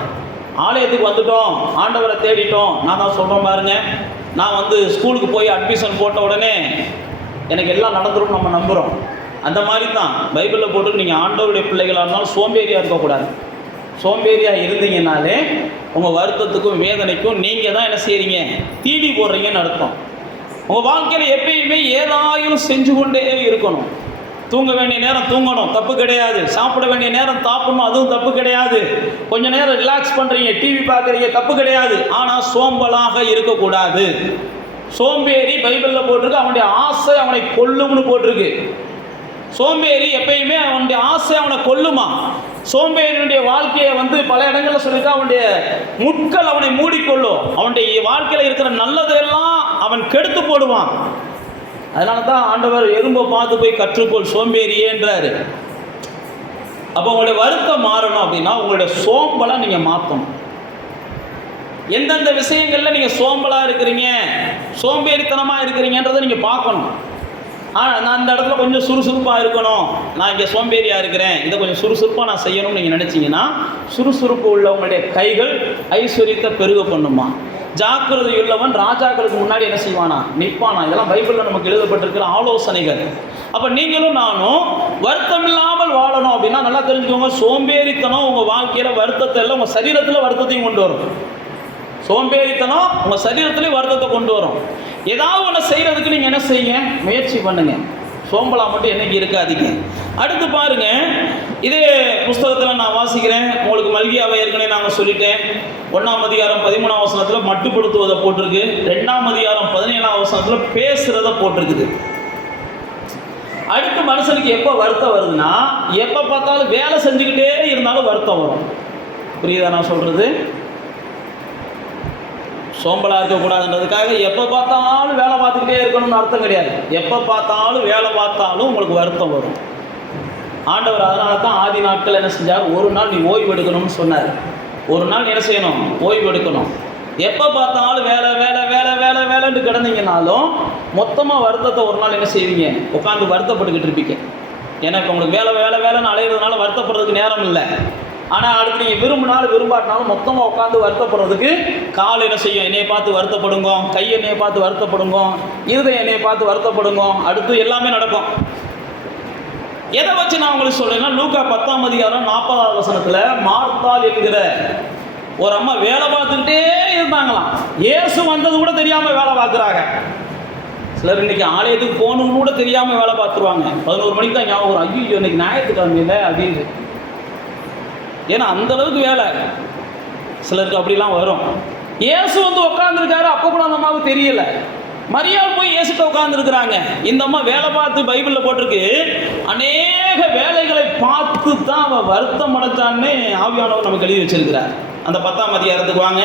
ஆலயத்துக்கு வந்துட்டோம், ஆண்டவரை தேடிட்டோம். நான் தான் சொல்கிறேன் பாருங்க, நான் ஸ்கூலுக்கு போய் அட்மிஷன் போட்ட உடனே எனக்கு எல்லாம் நடந்துடும் நம்ம நம்புகிறோம். அந்த மாதிரி தான் பைபிளில் போட்டு நீங்கள் ஆண்டவருடைய பிள்ளைகளாக இருந்தாலும் சோம்பேறியாக இருக்கக்கூடாது. சோம்பேறியாக இருந்தீங்கன்னாலே உங்கள் வருத்தத்துக்கும் வேதனைக்கும் நீங்கள் தான் என்ன செய்கிறீங்க, தீனி போடுறீங்கன்னு அர்த்தம். உங்கள் வாழ்க்கையில் எப்பயுமே ஏதாயும் செஞ்சு கொண்டே இருக்கணும். தூங்க வேண்டிய நேரம் தூங்கணும், தப்பு கிடையாது. சாப்பிட வேண்டிய நேரம் சாப்பிடணும், அதுவும் தப்பு கிடையாது. கொஞ்ச நேரம் ரிலாக்ஸ் பண்ணுறீங்க, டிவி பார்க்குறீங்க, தப்பு கிடையாது. ஆனால் சோம்பலாக இருக்கக்கூடாது. சோம்பேறி பைபிளில் போட்டிருக்கு, அவனுடைய ஆசை அவனை கொல்லும்னு போட்டிருக்கு. சோம்பேறி எப்பயுமே அவனுடைய ஆசை அவனை கொல்லுமா. சோம்பேறியுடைய வாழ்க்கையை பல இடங்களில் சொல்லியிருக்கா, அவனுடைய முட்கள் அவனை மூடிக்கொள்ளும். அவனுடைய வாழ்க்கையில் இருக்கிற நல்லதெல்லாம் அவன் கெடுத்து போடுவான். அதனால தான் ஆண்டவர் எறும்பை பார்த்து போய் கற்றுக்கொள் சோம்பேறியேன்றாரு. அப்போ உங்களுடைய வருத்தம் மாறணும் அப்படின்னா உங்களுடைய சோம்பலை நீங்கள் மாற்றணும். எந்தெந்த விஷயங்களில் நீங்கள் சோம்பலாக இருக்கிறீங்க, சோம்பேறித்தனமாக இருக்கிறீங்கன்றதை நீங்கள் பார்க்கணும். நான் அந்த இடத்துல கொஞ்சம் சுறுசுறுப்பாக இருக்கணும், நான் இங்கே சோம்பேறியாக இருக்கிறேன், இதை கொஞ்சம் சுறுசுறுப்பாக நான் செய்யணும்னு நீங்கள் நினச்சிங்கன்னா, சுறுசுறுப்பு உள்ளவங்களுடைய கைகள் ஐஸ்வர்யத்தை பெருக பண்ணுமா. ஜாக்கிரதை உள்ளவன் ராஜாக்களுக்கு முன்னாடி என்ன செய்வானா, நிற்பானா. இதெல்லாம் பைபிளில் நமக்கு எழுதப்பட்டிருக்கிற ஆலோசனைகள். அப்போ நீங்களும் நானும் வருத்தம் இல்லாமல் வாழணும் அப்படின்னா நல்லா தெரிஞ்சுக்கோங்க, சோம்பேறித்தனம் உங்கள் வாழ்க்கையில் வருத்தத்தை இல்லை, உங்கள் சரீரத்தில் வருத்தத்தையும் கொண்டு வரும். சோம்பேறித்தனம் உங்கள் சரீரத்துலேயும் வருத்தத்தை கொண்டு வரும். ஏதாவது ஒன்று செய்கிறதுக்கு நீங்கள் என்ன செய்யுங்க, முயற்சி பண்ணுங்கள். சோம்பலாக மட்டும் என்னைக்கு இருக்காதீங்க. அடுத்து பாருங்க, இதே புஸ்தகத்தில் நான் வாசிக்கிறேன். உங்களுக்கு மல்கியாவை ஏற்கனவே நாங்கள் சொல்லிட்டேன். 1ஆம் அதிகாரம் 13ஆம் வசனத்தில் மட்டுப்படுத்துவதை போட்டிருக்கு. 2ஆம் அதிகாரம் 17ஆம் வசனத்தில் பேசுகிறத போட்டிருக்குது. அடுத்து மனுஷனுக்கு எப்போ வருத்தம் வருதுன்னா, எப்போ பார்த்தாலும் வேலை செஞ்சுக்கிட்டே இருந்தாலும் வருத்தம் வரும். புரியுதா நான் சொல்கிறது? சோம்பலாக இருக்கக்கூடாதுன்றதுக்காக எப்போ பார்த்தாலும் வேலை பார்த்துக்கிட்டே இருக்கணும்னு அர்த்தம் கிடையாது. எப்போ பார்த்தாலும் வேலை பார்த்தாலும் உங்களுக்கு வருத்தம் வரும். ஆண்டவர் அதனால தான் ஆதி நாட்கள் என்ன செஞ்சார், ஒரு நாள் நீ ஓய்வு எடுக்கணும்னு சொன்னார். ஒரு நாள் என்ன செய்யணும், ஓய்வு எடுக்கணும். எப்போ பார்த்தாலும் வேலை வேலை வேலை வேலை வேலைன்னு கிடந்தீங்கனாலும் மொத்தமாக வருத்தத்தை ஒரு நாள் என்ன செய்வீங்க, உட்காந்து வருத்தப்பட்டுக்கிட்டு இருப்பீங்க. ஏன்னா இப்போ உங்களுக்கு வேலை வேலை வேலைன்னு அலையிறதுனால வருத்தப்படுறதுக்கு நேரம் இல்லை. ஆனால் அடுத்து நீங்கள் விரும்பினாலும் விரும்பாட்டினாலும் மொத்தமாக உட்காந்து வருத்தப்படுறதுக்கு கால் என்ன செய்யும், என்னையை பார்த்து வருத்தப்படுங்க, கை என்னையை பார்த்து வருத்தப்படுங்க, இருதயம் என்னையை பார்த்து வருத்தப்படுங்க, அடுத்து எல்லாமே நடக்கும். எதை வச்சு நான் உங்களுக்கு சொல்கிறேன்னா, லூக்கா 10ஆம் அதிகாரம் 40ஆம் வசனத்தில் மார்த்தாள் என்கிற ஒரு அம்மா வேலை பார்த்துக்கிட்டே இருந்தாங்களாம். இயேசு வந்தது கூட தெரியாமல் வேலை பார்க்குறாங்க. சிலர் இன்றைக்கி ஆலயத்துக்கு போகணுன்னு கூட தெரியாமல் வேலை பார்த்துருவாங்க. 11 மணிக்கு தான் ஞாபகம், ஐயோ இன்னைக்கு ஞாயிற்றுக்கிழமை இல்லை அப்படின்ட்டு. ஏன்னா அந்தளவுக்கு வேலை சிலருக்கு அப்படிலாம் வரும். இயேசு உட்காந்துருக்காரு, அப்போ கூட அந்த அம்மாவுக்கு தெரியல. மரியாள் போய் இயேசுட்ட உட்காந்துருக்குறாங்க. இந்த அம்மா வேலை பார்த்து பைபிளில் போட்டிருக்கு, அநேக வேலைகளை பார்த்து தான் அவன் வருத்தம் அடைச்சான்னு ஆவியானவர் நமக்கு எழுதி வச்சிருக்கிறார். அந்த 10ஆம் அதிகாரத்துக்கு வாங்க.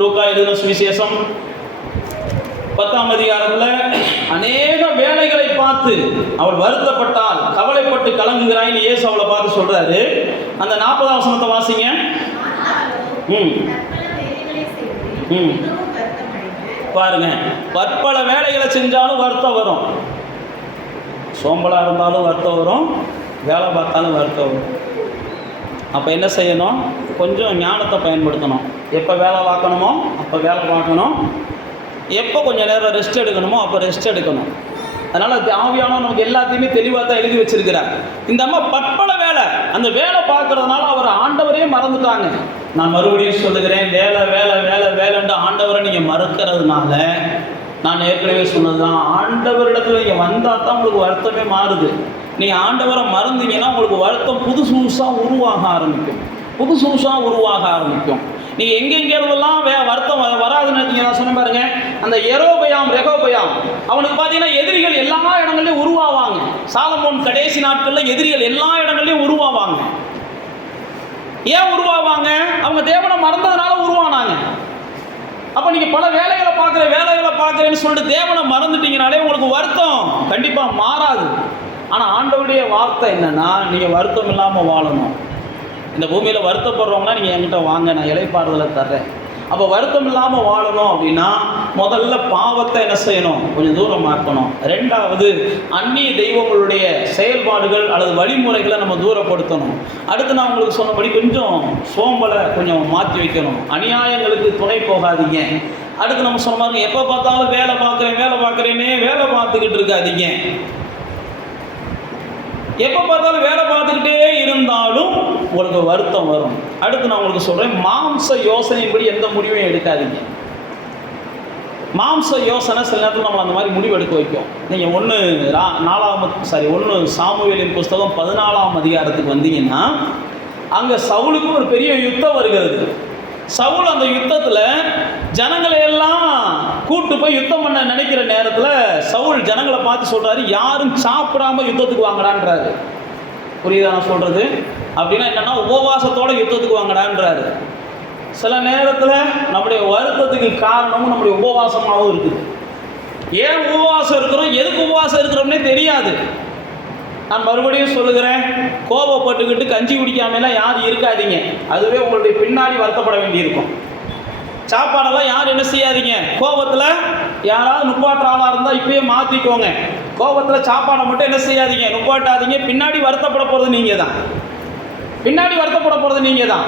லூக்கா எழுதின சுவிசேஷம் 10ஆம் அதிகாரத்தில் அநேக வேலைகளை பார்த்து அவள் வருத்தப்பட்டால், கவலைப்பட்டு கலங்குகிறாயின்னு இயேசு அவளை பார்த்து சொல்றாரு. அந்த 40ஆம் வசனத்தை வாசிங்க. பாருங்க, பற்பல வேலைகளை செஞ்சாலும் வருத்தம் வரும். சோம்பலாக இருந்தாலும் வருத்தம் வரும், வேலை பார்த்தாலும் வருத்தம் வரும். அப்போ என்ன செய்யணும், கொஞ்சம் ஞானத்தை பயன்படுத்தணும். எப்போ வேலை பார்க்கணுமோ அப்போ வேலை பார்க்கணும், எப்போ கொஞ்சம் நேரம் ரெஸ்ட் எடுக்கணுமோ அப்போ ரெஸ்ட் எடுக்கணும். அதனால் ஆவியானவர் நமக்கு எல்லாத்தையுமே தெளிவாக தான் எழுதி வச்சிருக்கிறார். இந்த அம்மா பற்பல வேலை, அந்த வேலை பார்க்கறதுனால அவர் ஆண்டவரே மறந்துட்டாங்க. நான் மறுபடியும் சொல்லுகிறேன், வேலை வேலை வேலை வேலைன்ற ஆண்டவரை நீங்கள் மறுக்கிறதுனால நான் ஏற்கனவே சொன்னதுதான், ஆண்டவரிடத்துல நீங்கள் வந்தால் தான் உங்களுக்கு வருத்தமே மாறுது. நீங்கள் ஆண்டவரை மறந்தீங்கன்னா உங்களுக்கு வருத்தம் புதுசாக உருவாக ஆரம்பிக்கும், புதுசாக உருவாக ஆரம்பிக்கும். நீங்கள் எங்கெங்கிறதெல்லாம் வருத்தம் வராதுன்னு நீங்கள் நான் சொன்ன பாருங்க. அந்த ரெகோபயாம் அவனுக்கு பார்த்தீங்கன்னா எதிரிகள் எல்லா இடங்கள்லையும் உருவாவாங்க. சாலமோன் கடைசி நாட்களில் எதிரிகள் எல்லா இடங்கள்லையும் உருவாவாங்க. ஏன் உருவாவாங்க? அவங்க தேவனை மறந்ததுனால உருவானாங்க. அப்போ நீங்கள் பல வேலைகளை பார்க்குறேன்னு சொல்லிட்டு தேவனை மறந்துட்டீங்கனாலே உங்களுக்கு வருத்தம் கண்டிப்பாக மாறாது. ஆனால் ஆண்டவருடைய வார்த்தை என்னன்னா, நீங்கள் வருத்தம் இல்லாமல் வாழணும். இந்த பூமியில் வருத்தப்படுறவங்கன்னா நீங்கள் என்கிட்ட வாங்க, நான் இளைப்பாறுதலை தர்றேன். அப்போ வருத்தம் இல்லாமல் வாழணும் அப்படின்னா முதல்ல பாவத்தை என்ன செய்யணும்? கொஞ்சம் தூரமாக்கணும். ரெண்டாவது, அந்நிய தெய்வங்களுடைய செயல்பாடுகள் அல்லது வழிமுறைகளை நம்ம தூரப்படுத்தணும். அடுத்து நான் உங்களுக்கு சொன்னபடி கொஞ்சம் சோம்பலை கொஞ்சம் மாற்றி வைக்கணும். அநியாயங்களுக்கு துணை போகாதீங்க. அடுத்து நம்ம சொன்ன மாதிரி எப்போ பார்த்தாலும் வேலை பார்க்குறேனே வேலை பார்த்துக்கிட்டு இருக்காதீங்க. எப்போ பார்த்தாலும் வேலை பார்த்துக்கிட்டே இருந்தாலும் உங்களுக்கு வருத்தம் வரும். அடுத்து நான் உங்களுக்கு சொல்கிறேன், மாம்ச யோசனையின்படி எந்த முடிவையும் எடுக்காதீங்க. மாம்ச யோசனை சில நேரத்தில் நம்மளை அந்த மாதிரி முடிவு எடுக்க வைக்கும். நீங்கள் 1 சாமுவேலின் புஸ்தகம் 14ஆம் அதிகாரத்துக்கு வந்தீங்கன்னா அங்கே சவுலுக்கு ஒரு பெரிய யுத்தம் வருகிறது. சவுல் அந்த யுத்தத்தில் ஜனங்களை எல்லாம் கூட்டு போய் யுத்தம் பண்ண நினைக்கிற நேரத்தில் சவுல் ஜனங்களை பார்த்து சொல்கிறாரு, யாரும் சாப்பிடாம யுத்தத்துக்கு வாங்கடான்றாரு. புரியுதா நான் சொல்கிறது? அப்படின்னா என்னென்னா உபவாசத்தோடு யுத்தத்துக்கு வாங்கடான்றாரு. சில நேரத்தில் நம்முடைய வருத்தத்துக்கு காரணமும் நம்முடைய உபவாசமாகவும் இருக்குது. ஏன் உபவாசம் இருக்கிறோம், எதுக்கு உபவாசம் இருக்கிறோம்னே தெரியாது. நான் மறுபடியும் சொல்லுகிறேன், கோபப்பட்டுக்கிட்டு கஞ்சி குடிக்காமலாம் யாரும் இருக்காதீங்க. அதுவே உங்களுடைய பின்னாடி வருத்தப்பட வேண்டியிருக்கும். சாப்பாடெல்லாம் யாரும் என்ன செய்யாதீங்க. கோபத்தில் யாராவது நுப்பாட்டுற ஆளாக இருந்தால் இப்பயே மாற்றிக்கோங்க. கோபத்தில் சாப்பாடை மட்டும் என்ன செய்யாதீங்க, நுப்பாட்டாதீங்க. பின்னாடி வருத்தப்பட போகிறது நீங்கள் தான்.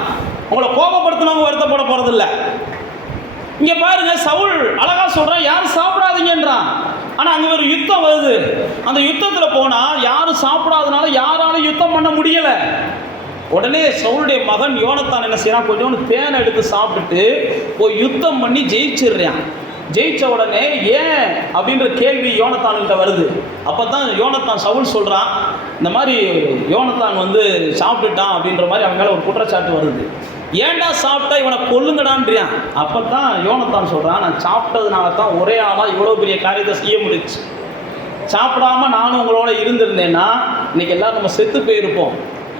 உங்களை கோபப்படுத்தினவங்க வருத்தப்பட போகிறது இல்லை. இங்கே பாருங்க, சவுல் அழகா சொல்கிறான், யாரும் சாப்பிடாதீங்கன்றான். ஆனால் அங்கே ஒரு யுத்தம் வருது. அந்த யுத்தத்தில் போனால் யாரும் சாப்பிடாதனால யாராலும் யுத்தம் பண்ண முடியலை. உடனே சவுளுடைய மகன் யோனத்தான் என்ன செய்யறான், கொஞ்சோண்டு தேனை எடுத்து சாப்பிட்டுட்டு போய் யுத்தம் பண்ணி ஜெயிச்சிடுறான். ஜெயிச்ச உடனே ஏன் அப்படின்ற கேள்வி யோனத்தான்கிட்ட வருது. அப்போ தான் யோனத்தான் சவுல் சொல்கிறான், இந்த மாதிரி யோனத்தான் சாப்பிட்டுட்டான் அப்படின்ற மாதிரி அவங்க மேலே ஒரு குற்றச்சாட்டு வருது. ஏன்டா சாப்பிட்டா இவனை கொல்லுங்கடான்றியான். அப்போ தான் யோனத்தான் சொல்கிறான், நான் சாப்பிட்டதுனால தான் ஒரே ஆளாக இவ்வளோ பெரிய காரியத்தை செய்ய முடிச்சு. சாப்பிடாம நானும் உங்களோட இருந்திருந்தேன்னா இன்னைக்கு எல்லோரும் நம்ம செத்து போயிருப்போம்.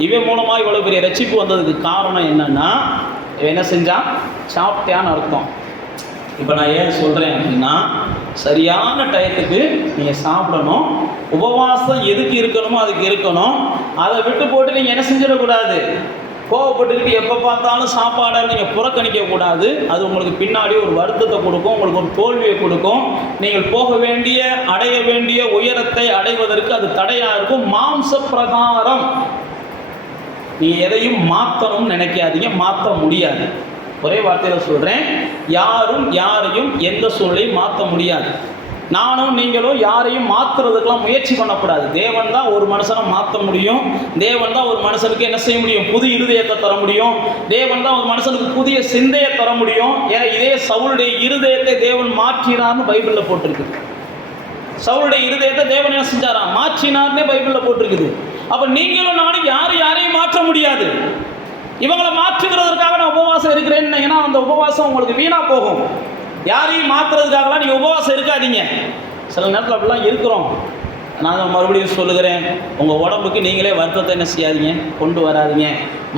இவன் மூலமாக இவ்வளோ பெரிய ரட்சிப்பு வந்ததுக்கு காரணம் என்னென்னா, என்ன செஞ்சான், சாப்பிட்டான்னு அர்த்தம். இப்போ நான் ஏன் சொல்கிறேன் அப்படின்னா, சரியான டயத்துக்கு நீங்கள் சாப்பிடணும். உபவாசம் எதுக்கு இருக்கணுமோ அதுக்கு இருக்கணும். அதை விட்டு போட்டு நீங்கள் என்ன செஞ்சிடக்கூடாது, கோவப்பட்டுக்கிட்டு எப்போ பார்த்தாலும் சாப்பாடை நீங்கள் புறக்கணிக்கக்கூடாது. அது உங்களுக்கு பின்னாடி ஒரு வருத்தத்தை கொடுக்கும், உங்களுக்கு ஒரு தோல்வியை கொடுக்கும். நீங்கள் போக வேண்டிய அடைய வேண்டிய உயரத்தை அடைவதற்கு அது தடையாக இருக்கும். மாம்ச பிரகாரம் நீங்கள் எதையும் மாற்றணும்னு நினைக்காதீங்க, மாற்ற முடியாது. ஒரே வார்த்தையில் சொல்கிறேன், யாரும் யாரையும் எந்த சூழ்நிலையும் மாற்ற முடியாது. நானும் நீங்களும் யாரையும் மாற்றுறதுக்கெல்லாம் முயற்சி பண்ணக்கூடாது. தேவன் தான் ஒரு மனுஷனை மாற்ற முடியும். தேவன் தான் ஒரு மனுஷனுக்கு என்ன செய்ய முடியும், புது இருதயத்தை தர முடியும். தேவன் தான் ஒரு மனுஷனுக்கு புதிய சிந்தையை தர முடியும். ஏன்னா இதே சவுளுடைய இருதயத்தை தேவன் மாற்றினார்னு பைபிளில் போட்டிருக்குது. சவுளுடைய இருதயத்தை தேவன் என்ன செஞ்சாரா, மாற்றினார்னே பைபிளில் போட்டிருக்குது. அப்போ நீங்களும் நானும் யாரையும் மாற்ற முடியாது. இவங்களை மாற்றுகிறதுக்காக நான் உபவாசம் இருக்கிறேன்னு, ஏன்னா அந்த உபவாசம் உங்களுக்கு வீணாக போகும். யாரையும் மாற்றுறதுக்காகலாம் நீங்கள் உபவாசம் இருக்காதீங்க. சில நேரத்தில் அப்படிலாம் இருக்கிறோம். நான் மறுபடியும் சொல்லுகிறேன், உங்கள் உடம்புக்கு நீங்களே வருத்தத்தை என்ன செய்யாதீங்க, கொண்டு வராதிங்க.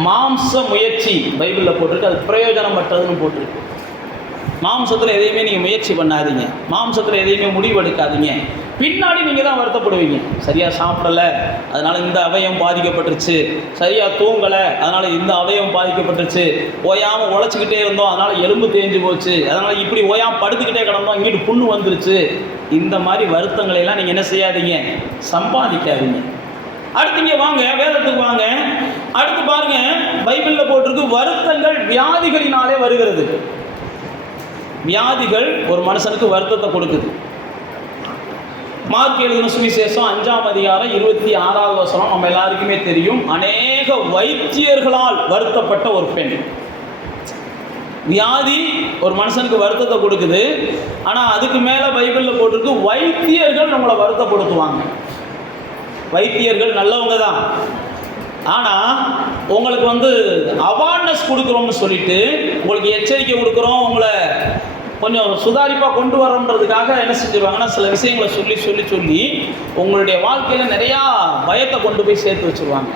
மாம்ச முயற்சி பைபிளில் போட்டிருக்கு, அது பிரயோஜனமற்றதுன்னு போட்டிருக்கு. மாம்சத்தில் எதையுமே நீங்கள் முயற்சி பண்ணாதீங்க. மாம்சத்தில் எதையுமே முடிவெடுக்காதீங்க. பின்னாடி நீங்கள் தான் வருத்தப்படுவீங்க. சரியாக சாப்பிடலை, அதனால் இந்த அவயம் பாதிக்கப்பட்டுருச்சு. சரியாக தூங்கலை, அதனால் இந்த அவயம் பாதிக்கப்பட்டுருச்சு. ஓயாமல் உழைச்சிக்கிட்டே இருந்தோம், அதனால் எலும்பு தேஞ்சு போச்சு. அதனால் இப்படி ஓயாமல் படுத்துக்கிட்டே கிடந்தோம், இங்கிட்டு புண்ணு வந்துருச்சு. இந்த மாதிரி வருத்தங்களையெல்லாம் நீங்கள் என்ன செய்யாதீங்க, சம்பாதிக்காதீங்க. அடுத்து இங்கே வாங்க, வேதத்துக்கு வாங்க. அடுத்து பாருங்க, பைபிளில் போட்டிருக்கு, வருத்தங்கள் வியாதிகளினாலே வருகிறது. வியாதிகள் ஒரு மனுஷனுக்கு வருத்தத்தை கொடுக்குது. மார்க் எழுதின சுவிசேஷம் 5ஆம் அதிகாரம் 26வது வசனம் நம்ம எல்லாருக்குமே தெரியும். அநேக வைத்தியர்களால் வருத்தப்பட்ட ஒரு பெண். வியாதி ஒரு மனுஷனுக்கு வருத்தத்தை கொடுக்குது. ஆனால் அதுக்கு மேலே பைபிளில் போட்டிருக்கு, வைத்தியர்கள் நம்மளை வருத்தப்படுத்துவாங்க. வைத்தியர்கள் நல்லவங்க தான், ஆனால் உங்களுக்கு அவேர்னஸ் கொடுக்குறோம்னு சொல்லிட்டு, உங்களுக்கு எச்சரிக்கை கொடுக்குறோம், உங்களை கொஞ்சம் சுதாரிப்பாக கொண்டு வரோன்றதுக்காக என்ன செஞ்சுருவாங்கன்னா, சில விஷயங்களை சொல்லி உங்களுடைய வாழ்க்கையில் நிறையா பயத்தை கொண்டு போய் சேர்த்து வச்சுருவாங்க.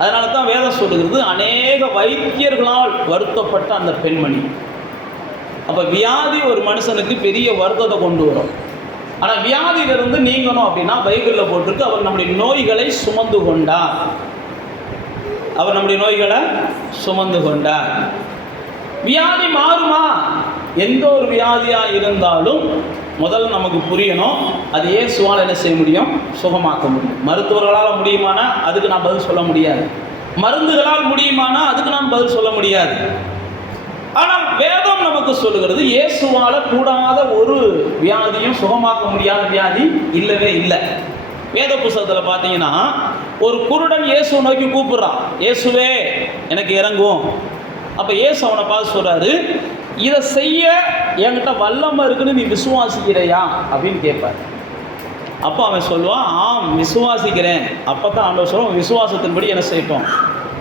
அதனால தான் வேதம் சொல்லுகிறது, அநேக வைத்தியர்களால் வருத்தப்பட்ட அந்த பெண்மணி. அப்போ வியாதி ஒரு மனுஷனுக்கு பெரிய வருத்தத்தை கொண்டு வரும். ஆனால் வியாதியிலிருந்து நீங்கணும் அப்படின்னா பைபிளில் போட்டிருக்கு, அவர் நம்முடைய நோய்களை சுமந்து கொண்டார். அவர் நம்முடைய நோய்களை சுமந்து கொண்டார். வியாதி மாறுமா? எந்த ஒரு வியாதியாக இருந்தாலும் முதல்ல நமக்கு புரியணும், அது இயேசுவால் என்ன செய்ய முடியும்? சுகமாக்க முடியும். மருத்துவர்களால் முடியுமானா அதுக்கு நான் பதில் சொல்ல முடியாது. மருந்துகளால் முடியுமானா அதுக்கு நான் பதில் சொல்ல முடியாது. ஆனால் வேதம் நமக்கு சொல்லுகிறது, இயேசுவால் கூடாத ஒரு வியாதியும் சுகமாக்க முடியாத வியாதி இல்லவே இல்லை. வேத புஸ்தகத்தில் பார்த்தீங்கன்னா, ஒரு குருடன் இயேசுவை நோக்கி கூப்பிடுறான், இயேசுவே எனக்கு இறங்கும். அப்போ இயேசு அவனை பார்த்து சொல்கிறாரு, இதை செய்ய என்கிட்ட வல்லமை இருக்குன்னு நீ விசுவாசிக்கிறையா அப்படின்னு கேட்பார். அப்போ அவன் சொல்லுவான், ஆம் விசுவாசிக்கிறேன். அப்போ தான் ஆண்டவர் சொல்லுவோம், விசுவாசத்தின்படி என்ன செய்யட்டும்,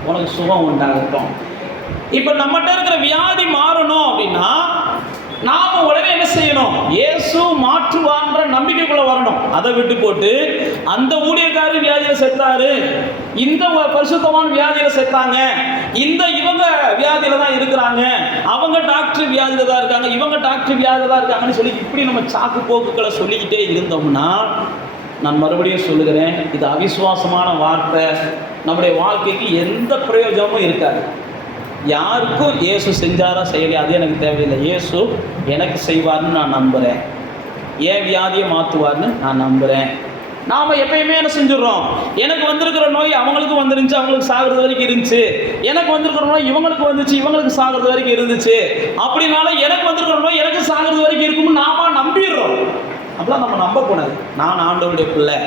உனக்கு சுகம் உண்டாகட்டும். இப்போ நம்மகிட்ட இருக்கிற வியாதி மாறணும் அப்படின்னா நாம் உடனே என்ன செய்யணும்? இயேசு மாற்றுவான்ற நம்பிக்கைக்குள்ள வரணும். அதை விட்டு போட்டு அந்த ஊழியக்காரர் வியாதியில் செத்தாரு, இந்த பரிசுத்தமான வியாதியில் செத்தாங்க, இவங்க வியாதியில தான் இருக்கிறாங்க, அவங்க டாக்டர் வியாதியில தான் இருக்காங்க, இவங்க டாக்டர் வியாதியில தான் இருக்காங்கன்னு சொல்லி இப்படி நம்ம சாக்கு போக்குகளை சொல்லிக்கிட்டே இருந்தோம்னா, நான் மறுபடியும் சொல்லுகிறேன், இது அவிசுவாசமான வார்த்தை. நம்முடைய வாழ்க்கைக்கு எந்த பிரயோஜனமும் இருக்காது. யாருக்கும் இயேசு செஞ்சாரா செய்யலையா அது எனக்கு தேவையில்லை. இயேசு எனக்கு செய்வார்னு நான் நம்புகிறேன், ஏன் வியாதியை மாற்றுவார்னு நான் நம்புகிறேன். நாம் எப்பயுமே என்ன செஞ்சிடறோம், எனக்கு வந்திருக்கிற நோய் அவங்களுக்கு வந்துருந்துச்சு, அவங்களுக்கு சாகிறது வரைக்கும் இருந்துச்சு, எனக்கு வந்திருக்கிற நோய் இவங்களுக்கு வந்துச்சு, இவங்களுக்கு சாகிறது வரைக்கும் இருந்துச்சு, அப்படின்னால எனக்கு வந்திருக்கிற நோய் எனக்கு சாகிறது வரைக்கும் இருக்கும்னு நாம நம்பிடுறோம். அப்படிலாம் நம்ம நம்பக்கூடாது. நான் ஆண்டவருடைய பிள்ளை,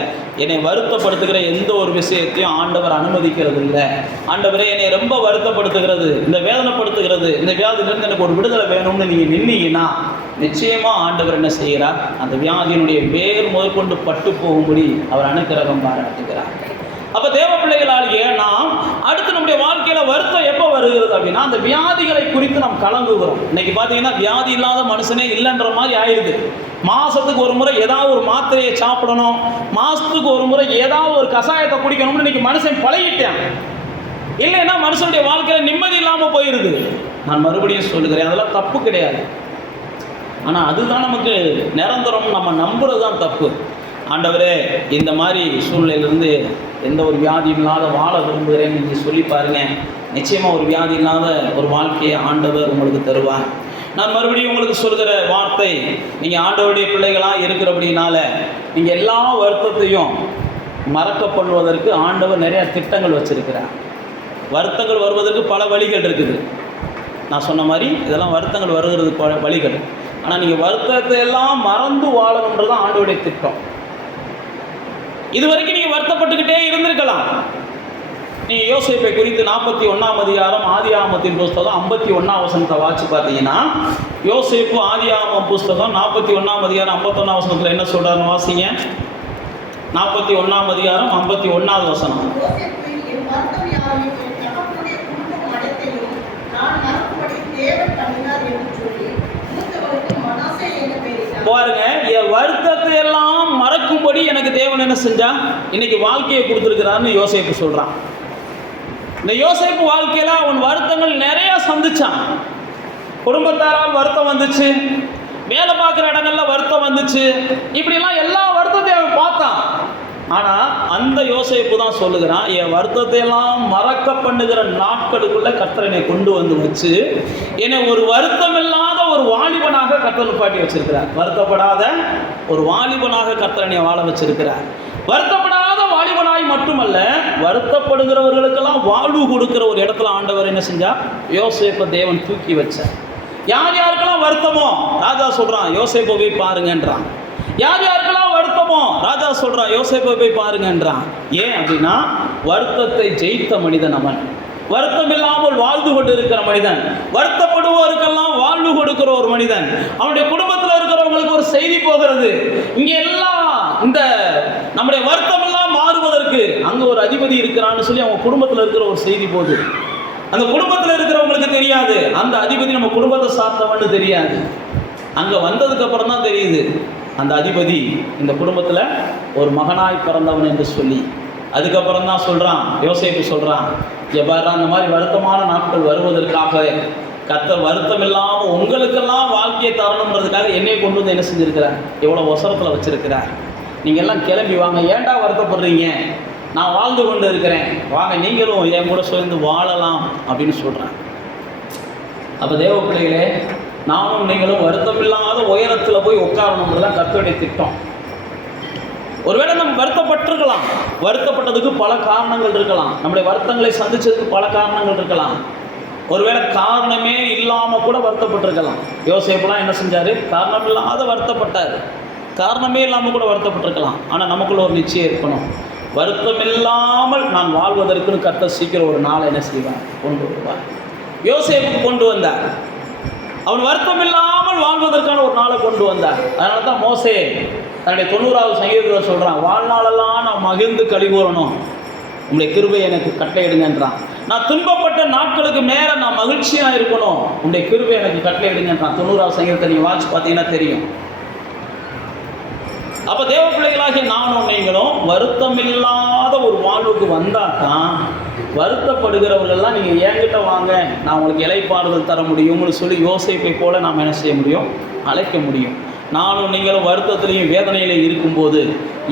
என்னை வருத்தப்படுத்துகிற எந்த ஒரு விஷயத்தையும் ஆண்டவர் அனுமதிக்கிறது இல்லை. ஆண்டவரே என்னை ரொம்ப வருத்தப்படுத்துகிறது, இந்த வேதனைப்படுத்துகிறது, இந்த வியாதியிலிருந்து எனக்கு ஒரு விடுதலை வேணும்னு நீங்கள் நின்னீங்கன்னா நிச்சயமாக ஆண்டவர் என்ன செய்கிறார், அந்த வியாதியினுடைய வேர் முதற்கொண்டு பட்டு போகும்படி அவர் அனுக்கிரகம் பாராட்டுகிறார். அப்போ தேவ பிள்ளைகளாலேயே நாம் அடுத்து நம்முடைய வாழ்க்கையில் வருத்தம் எப்போ வருகிறது அப்படின்னா, அந்த வியாதிகளை குறித்து நாம் கலங்குகிறோம். இன்னைக்கு பார்த்தீங்கன்னா வியாதி இல்லாத மனுஷனே இல்லைன்ற மாதிரி ஆயிடுது. மாதத்துக்கு ஒரு முறை ஏதாவது ஒரு மாத்திரையை சாப்பிடணும், மாதத்துக்கு ஒரு முறை ஏதாவது ஒரு கஷாயத்தை குடிக்கணும்னு இன்னைக்கு மனுஷன் பழகிட்டேன். இல்லைன்னா மனுஷனுடைய வாழ்க்கையில் நிம்மதி இல்லாமல் போயிடுது. நான் மறுபடியும் சொல்லுகிறேன், அதெல்லாம் தப்பு கிடையாது. ஆனால் அதுதான் நமக்கு நிரந்தரம், நம்ம நம்புறது தான் தப்பு. ஆண்டவரே இந்த மாதிரி சூழ்நிலையிலிருந்து எந்த ஒரு வியாதி இல்லாத வாழ விரும்புகிறேன்னு நீங்கள் சொல்லி பாருங்கள், நிச்சயமாக ஒரு வியாதி இல்லாத ஒரு வாழ்க்கையை ஆண்டவர் உங்களுக்கு தருவார். நான் மறுபடியும் உங்களுக்கு சொல்கிற வார்த்தை, நீங்கள் ஆண்டவருடைய பிள்ளைகளாக இருக்கிறபடினால நீங்கள் எல்லா வருத்தத்தையும் மறக்க பண்ணுவதற்கு ஆண்டவர் நிறையா திட்டங்கள் வச்சுருக்கிறார். வருத்தங்கள் வருவதற்கு பல வழிகள் இருக்குது. நான் சொன்ன மாதிரி இதெல்லாம் வருத்தங்கள் வருகிறது பல வழிகள். ஆனால் நீங்கள் வருத்தத்தை எல்லாம் மறந்து வாழணுன்றது தான் ஆண்டவருடைய திட்டம். இது வரைக்கும் நீங்கள் வருத்தப்பட்டுக்கிட்டே இருந்திருக்கலாம். நீங்கள் யோசேப்பை குறித்து 41ஆம் அதிகாரம் ஆதியாகமத்தின் புஸ்தகம் 51ஆம் வசனத்தை வாட்சி பார்த்தீங்கன்னா, யோசேப்பு ஆதியாகமம் புஸ்தகம் 41ஆம் அதிகாரம் 51ஆம் வசனத்தில் என்ன சொல்கிறாருன்னு வாசிங்க. 41ஆம் அதிகாரம் 51ஆவது வசனம். பாருங்க, என் வருத்தத்தை எல்லாம் மறக்கும்படி எனக்கு தேவன் என்ன செஞ்சா, இன்னைக்கு வாழ்க்கையை கொடுத்துருக்கிறான்னு யோசேப்பு சொல்றான். இந்த யோசேப்பு வாழ்க்கையில அவன் வருத்தங்கள் நிறைய சந்திச்சான். குடும்பத்தாரால் வருத்தம் வந்துச்சு, வேலை பார்க்குற இடங்கள்ல வருத்தம் வந்துச்சு, இப்படிலாம் எல்லா வருத்தத்தையும் அவன் பார்த்தான். ஆனால் அந்த யோசேப்பு தான் சொல்லுகிறான், என் வருத்தத்தை எல்லாம் மறக்க பண்ணுகிற நாட்களுக்குள்ள கர்த்தர் என்னை கொண்டு வந்து வச்சு என்னை ஒரு வருத்தம் இல்லாத ஒரு வாலிபனாக கர்த்தர் நிப்பாட்டி வச்சிருக்கிறார். வருத்தப்படாத ஒரு வாலிபனாக கர்த்தர் என்னை வாழ வச்சிருக்கிறார். வருத்தப்படாத வாலிபனாய் மட்டுமல்ல, வருத்தப்படுகிறவர்களுக்கெல்லாம் வாழ்வு கொடுக்கிற ஒரு இடத்துல ஆண்டவர் என்ன செஞ்சா, யோசேப்பை தேவன் தூக்கி வச்சார். யார் யாருக்கெல்லாம் வருத்தமோ ராஜா சொல்றான், யோசேப்பை போய் பாருங்கன்றான். யார் யாருக்கெல்லாம் வருத்தமோ ராஜா சொல்றான், யோசேப்பை போய் பாருங்கன்றான். ஏன் அப்படின்னா, வருத்தத்தை ஜெயித்த மனிதன் அவன். வருத்தம் இல்லாமல் வாழ்ந்து கொண்டு இருக்கிற மனிதன். வருத்தப்படுவோருக்கெல்லாம் வாழ்வு கொடுக்கிற ஒரு மனிதன், அவனுடைய குடும்பத்தில் இருக்கிறவங்களுக்கு ஒரு செய்தி போகிறது. இங்க எல்லாம் இந்த நம்முடைய வருத்தம் எல்லாம் மாறுவதற்கு அங்க ஒரு அதிபதி இருக்கிறான்னு சொல்லி அவங்க குடும்பத்தில் இருக்கிற ஒரு செய்தி போகுது. அந்த குடும்பத்தில் இருக்கிறவங்களுக்கு தெரியாது, அந்த அதிபதி நம்ம குடும்பத்தை சார்ந்தவன்னு தெரியாது. அங்க வந்ததுக்கு அப்புறம் தான் தெரியுது அந்த அதிபதி இந்த குடும்பத்தில் ஒரு மகனாய் பிறந்தவன் என்று சொல்லி. அதுக்கப்புறம் தான் சொல்றான், யோசேப்பு சொல்றான், எவ்வாறு அந்த மாதிரி வருத்தமான நாட்கள் வருவதற்காக கர்த்தர் வருத்தம் இல்லாமல் உங்களுக்கெல்லாம் வாழ்க்கையை தரணுன்றதுக்காக என்னை கொண்டு வந்து என்ன செஞ்சிருக்கிறார், எவ்வளோ அவசரத்தில் வச்சிருக்கிறார். நீங்கள் எல்லாம் கிளம்பி வாங்க, ஏன்டா வருத்தப்படுறீங்க, நான் வாழ்ந்து கொண்டு இருக்கிறேன், வாங்க நீங்களும் என் கூட சேர்ந்து வாழலாம் அப்படின்னு சொல்கிறேன். அப்போ தேவ பிள்ளைகளே, நானும் நீங்களும் வருத்தமில்லாத உயரத்தில் போய் உட்காரணுன்றதான் கர்த்தருடைய திட்டம். ஒருவேளை நம்ம வருத்தப்பட்டிருக்கலாம், வருத்தப்பட்டதுக்கு பல காரணங்கள் இருக்கலாம், நம்முடைய வருத்தங்களை சந்திச்சதுக்கு பல காரணங்கள் இருக்கலாம். ஒருவேளை காரணமே இல்லாமல் கூட வருத்தப்பட்டிருக்கலாம். யோசேப்புலாம் என்ன செஞ்சார், காரணம் இல்லாத வருத்தப்பட்டார், காரணமே இல்லாமல் கூட வருத்தப்பட்டிருக்கலாம். ஆனால் நமக்குள்ள ஒரு நிச்சயம் இருக்கணும், வருத்தம் இல்லாமல் நான் வாழ்வதற்குன்னு கர்த்தர் சீக்கிரம் ஒரு நாளை என்ன செய்வார், கொண்டு வருவார். யோசேப்புக்கு கொண்டு வந்தார், அவன் வருத்தம் இல்லாமல் வாழ்வதற்கான ஒரு நாளை கொண்டு வந்தார். அதனால தான் மோசே தன்னுடைய 90வது சங்கீதத்தில் சொல்கிறான், வாழ்நாளெல்லாம் நான் மகிழ்ந்து கழிகூறணும், உங்களுடைய கிருபை எனக்கு கட்டளையிடுங்கன்றான். நான் துன்பப்பட்ட நாட்களுக்கு மேலே நான் மகிழ்ச்சியாக இருக்கணும், உங்களுடைய கிருபை எனக்கு கட்டளையிடுங்கன்றான். 90வது சங்கீதத்தை நீங்கள் வாட்சி பார்த்தீங்கன்னா தெரியும். அப்போ தேவ பிள்ளைகளாகிய நானும் நீங்களும் வருத்தம் இல்லாத ஒரு வாழ்வுக்கு வந்தால் தான், வருத்தப்படுகிறவர்கள்லாம் நீங்கள் என்கிட்ட வாங்க, நான் உங்களுக்கு இளைப்பாறுதல் தர முடியும்னு சொல்லி யோசேப்பை போல நாம் என்ன செய்ய முடியும், அழைக்க முடியும். நானும் நீங்களும் வருத்தத்திலையும் வேதனையிலையும் இருக்கும்போது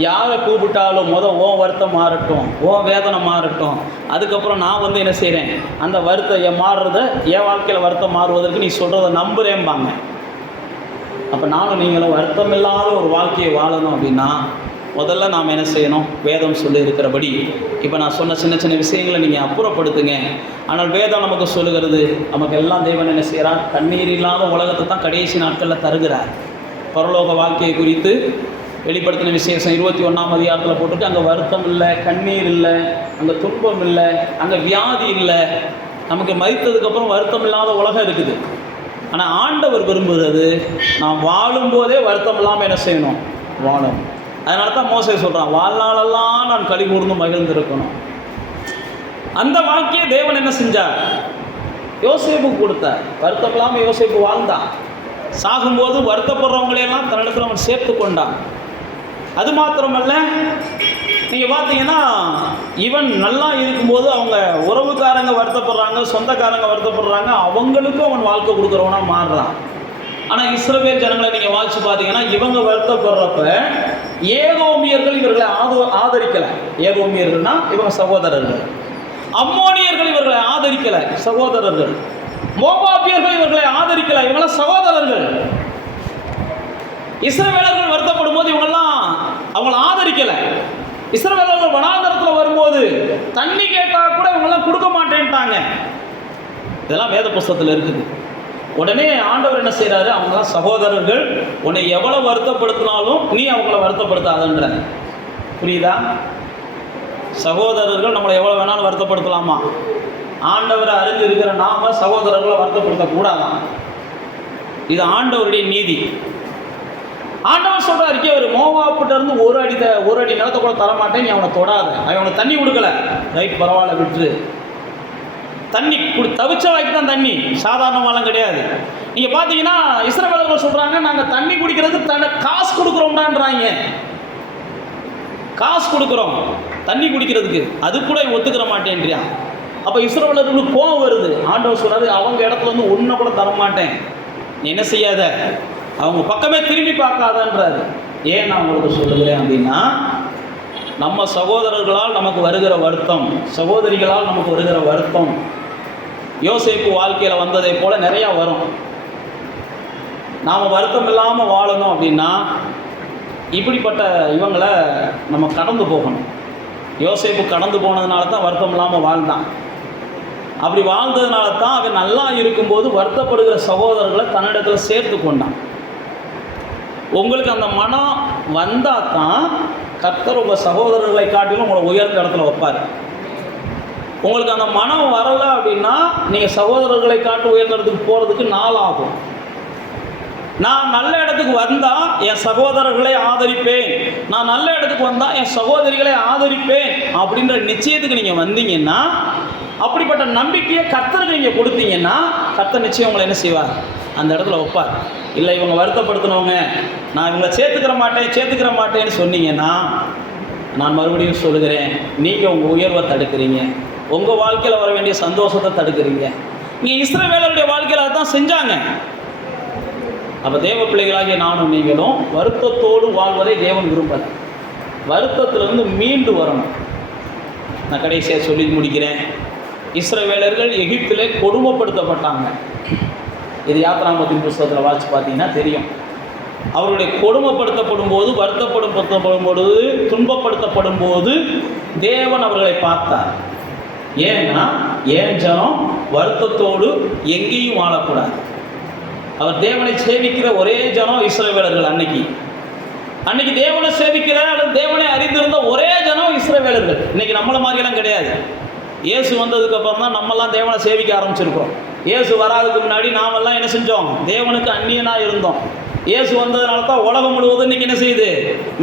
யாரை கூப்பிட்டாலும் ஓ வருத்தம் மாறட்டும், ஓ வேதனை மாறட்டும், அதுக்கப்புறம் நான் வந்து என்ன செய்கிறேன், அந்த வருத்தம் மாறுறத, என் வாழ்க்கையில் வருத்தம் மாறுவதற்கு நீ சொல்கிறத நம்புகிறேன்பாங்க. அப்போ நானும் நீங்களும் வருத்தம் இல்லாத ஒரு வாழ்க்கையை வாழணும் அப்படின்னா முதல்ல நாம் என்ன செய்யணும், வேதம் சொல்லி இருக்கிறபடி இப்போ நான் சொன்ன சின்ன சின்ன விஷயங்களை நீங்கள் அப்புறப்படுத்துங்க. ஆனால் வேதம் நமக்கு சொல்லுகிறது, நமக்கு எல்லாம் தேவன் என்ன செய்கிறார், தண்ணீர் இல்லாத உலகத்தை தான் கடைசி நாட்களில் தருகிறார். பரலோக வாழ்க்கையை குறித்து வெளிப்படுத்தின விசேஷம் 21ஆம் அதிகாரத்தில் போட்டுட்டு, அங்கே வருத்தம் இல்லை, கண்ணீர் இல்லை, அங்கே துன்பம் இல்லை, அங்கே வியாதி இல்லை, நமக்கு மரித்ததுக்கப்புறம் வருத்தம் இல்லாத உலகம் இருக்குது. ஆனால் ஆண்டவர் விரும்புகிறது நாம் வாழும்போதே வருத்தம் இல்லாமல் என்ன செய்யணும், வாழணும். அதனால தான் மோசே சொல்கிறான், வாழ்நாளெல்லாம் நான் களி கூர்ந்து மகிழ்ந்திருக்கணும். அந்த வாழ்க்கையை தேவன் என்ன செஞ்சார், யோசேப்புக்கு கொடுத்தார். வருத்தம் இல்லாமல் யோசேப்பு வாழ்ந்தான். சாகும்போது வருத்தப்படுறவங்களையெல்லாம் தன்னிடத்தில் அவன் சேர்த்து கொண்டான். அது மாத்திரமல்ல, நீங்கள் பார்த்தீங்கன்னா இவன் நல்லா இருக்கும்போது அவங்க உறவுக்காரங்க வருத்தப்படுறாங்க, சொந்தக்காரங்க வருத்தப்படுறாங்க, அவங்களுக்கும் அவன் வாழ்க்கை கொடுக்குறவனா மாறுறான். ஆனால் இஸ்ரவேல் ஜனங்களை நீங்கள் வாசித்து பார்த்தீங்கன்னா, இவங்க வருத்தப்படுறப்ப ஏதோமியர்கள் இவர்களை ஆதரிக்கலை. ஏதோமியர்கள்னா இவங்க சகோதரர்கள். அம்மோனியர்கள் இவர்களை ஆதரிக்கலை, சகோதரர்கள். மோவாபியர்கள் இவர்களை ஆதரிக்கலை, இவங்களாம் சகோதரர்கள். இஸ்ரவேலர்கள் வருத்தப்படும் போது இவங்கெல்லாம் அவங்கள ஆதரிக்கலை. இஸ்ரவேலர்கள் வனாந்தரத்தில் வரும்போது தண்ணி கேட்டால் கூட இவங்கெல்லாம் கொடுக்க மாட்டேன்ட்டாங்க. இதெல்லாம் வேத புஸ்தகத்தில் இருக்குது. உடனே ஆண்டவர் என்ன செய்கிறாரு, அவங்களாம் சகோதரர்கள், உன்னை எவ்வளோ வருத்தப்படுத்தினாலும் நீ அவங்கள வருத்தப்படுத்தாதன்ற. புரியுதா? சகோதரர்கள் நம்மளை எவ்வளோ வேணாலும் வருத்தப்படுத்தலாமா? ஆண்டவரை அறிந்து இருக்கிற நாம சகோதரர்களை வருத்தப்படுத்தக்கூடாதான். இது ஆண்டவருடைய நீதி. ஆண்டவர் சொல்கிறார், ஒரு மோவாப்பிட்ட இருந்து ஒரு அடி நிலத்தை கூட தரமாட்டேன், நீ அவனை தொடாத. அவனை தண்ணி கொடுக்கல, ரைட் பரவாயில்ல விட்டுரு. தண்ணி தவிச்ச வாய்க்கு தான் தண்ணி, சாதாரணமாலாம் கிடையாது. நீங்கள் பார்த்தீங்கன்னா இஸ்ரவேலர்கள் சொல்கிறாங்க, நாங்கள் தண்ணி குடிக்கிறதுக்கு காசு கொடுக்குறோம்டான்றாங்க. காசு கொடுக்குறோம் தண்ணி குடிக்கிறதுக்கு, அது கூட ஒத்துக்கிற மாட்டேன்றியா. அப்போ இஸ்ரவேலர்களுக்கு கோவம் வருது. ஆண்டவர் சொல்கிறாரு, அவங்க இடத்துல வந்து ஒன்றை கூட தரமாட்டேன், நீ என்ன செய்யாத, அவங்க பக்கமே திரும்பி பார்க்காதன்றாரு. ஏன் நான் உங்களுக்கு சொல்லுகிறேன் அப்படின்னா, நம்ம சகோதரர்களால் நமக்கு வருகிற வருத்தம், சகோதரிகளால் நமக்கு வருகிற வருத்தம் யோசேப்பு வாழ்க்கையில் வந்ததை போல நிறையா வரும். நாம் வருத்தம் இல்லாமல் வாழணும் அப்படின்னா இப்படிப்பட்ட இவங்களை நம்ம கடந்து போகணும். யோசேப்பு கடந்து போனதுனால தான் வருத்தம் இல்லாமல் வாழ்ந்தான். அப்படி வாழ்ந்ததுனால தான் அவன் நல்லா இருக்கும்போது வருத்தப்படுகிற சகோதரர்களை தன்னிடத்தில் சேர்த்து கொண்டான். உங்களுக்கு அந்த மனம் வந்தால் தான் கர்த்தர் உங்கள் சகோதரர்களை காட்டிலும் உங்களை உயர்ந்த இடத்துல வைப்பார். உங்களுக்கு அந்த மனம் வரலை அப்படின்னா நீங்கள் சகோதரர்களை காட்டி உயர்ந்த இடத்துக்கு போகிறதுக்கு நாள் ஆகும். நான் நல்ல இடத்துக்கு வந்தால் என் சகோதரர்களை ஆதரிப்பேன், நான் நல்ல இடத்துக்கு வந்தால் என் சகோதரிகளை ஆதரிப்பேன் அப்படின்ற நிச்சயத்துக்கு நீங்கள் வந்தீங்கன்னா, அப்படிப்பட்ட நம்பிக்கையை கர்த்தருக்கு நீங்கள் கொடுத்தீங்கன்னா, கர்த்தர் நிச்சயம் உங்களை என்ன செய்வார்? அந்த இடத்துல வைப்பார். இல்லை இவங்க வருத்தப்படுத்தினவங்க, நான் இவங்களை சேர்த்துக்கிற மாட்டேன்னு சொன்னீங்கன்னா, நான் மறுபடியும் சொல்லுகிறேன், நீங்கள் உங்கள் உயர்வை தடுக்கிறீங்க, உங்கள் வாழ்க்கையில் வர வேண்டிய சந்தோஷத்தை தடுக்கிறீங்க. நீங்கள் இஸ்ரவேலருடைய வாழ்க்கையில் அதான் செஞ்சாங்க. அப்போ தேவ பிள்ளைகளாகிய நானும் நீங்களும் வருத்தத்தோடு வாழ்வதை தேவன் விரும்பல. வருத்தத்திலிருந்து மீண்டு வரணும். நான் கடைசியாக சொல்லி முடிக்கிறேன். இஸ்ரவேலர்கள் எகிப்திலே கொடுமைப்படுத்தப்பட்டாங்க. இது யாத்திராகமத்தின் புத்தகத்தில் வாசித்து பார்த்தீங்கன்னா தெரியும். அவருடைய கொடுமைப்படுத்தப்படும் போது, வருத்தப்படுத்தப்படும் பொழுது, துன்பப்படுத்தப்படும் போது தேவன் அவர்களை பார்த்தார். ஏன்னா ஏன் ஜனம் வருத்தத்தோடு எங்கேயும் வாழக்கூடாது. அவர் தேவனை சேவிக்கிற ஒரே ஜனம் இஸ்ரவேலர்கள். அன்னைக்கு தேவனை சேவிக்கிற அல்லது தேவனை அறிந்திருந்த ஒரே ஜனம் இஸ்ரவேலர்கள். இன்னைக்கு நம்மள மாதிரியெல்லாம் கிடையாது. இயேசு வந்ததுக்கு அப்புறம் தான் நம்மெல்லாம் தேவனை சேவிக்க ஆரம்பிச்சிருக்கிறோம். இயேசு வராதுக்கு முன்னாடி நாமெல்லாம் என்ன செஞ்சோம்? தேவனுக்கு அந்நியனாக இருந்தோம். இயேசு வந்ததுனால தான் உலகம் முழுவதும் இன்னைக்கு என்ன செய்யுது?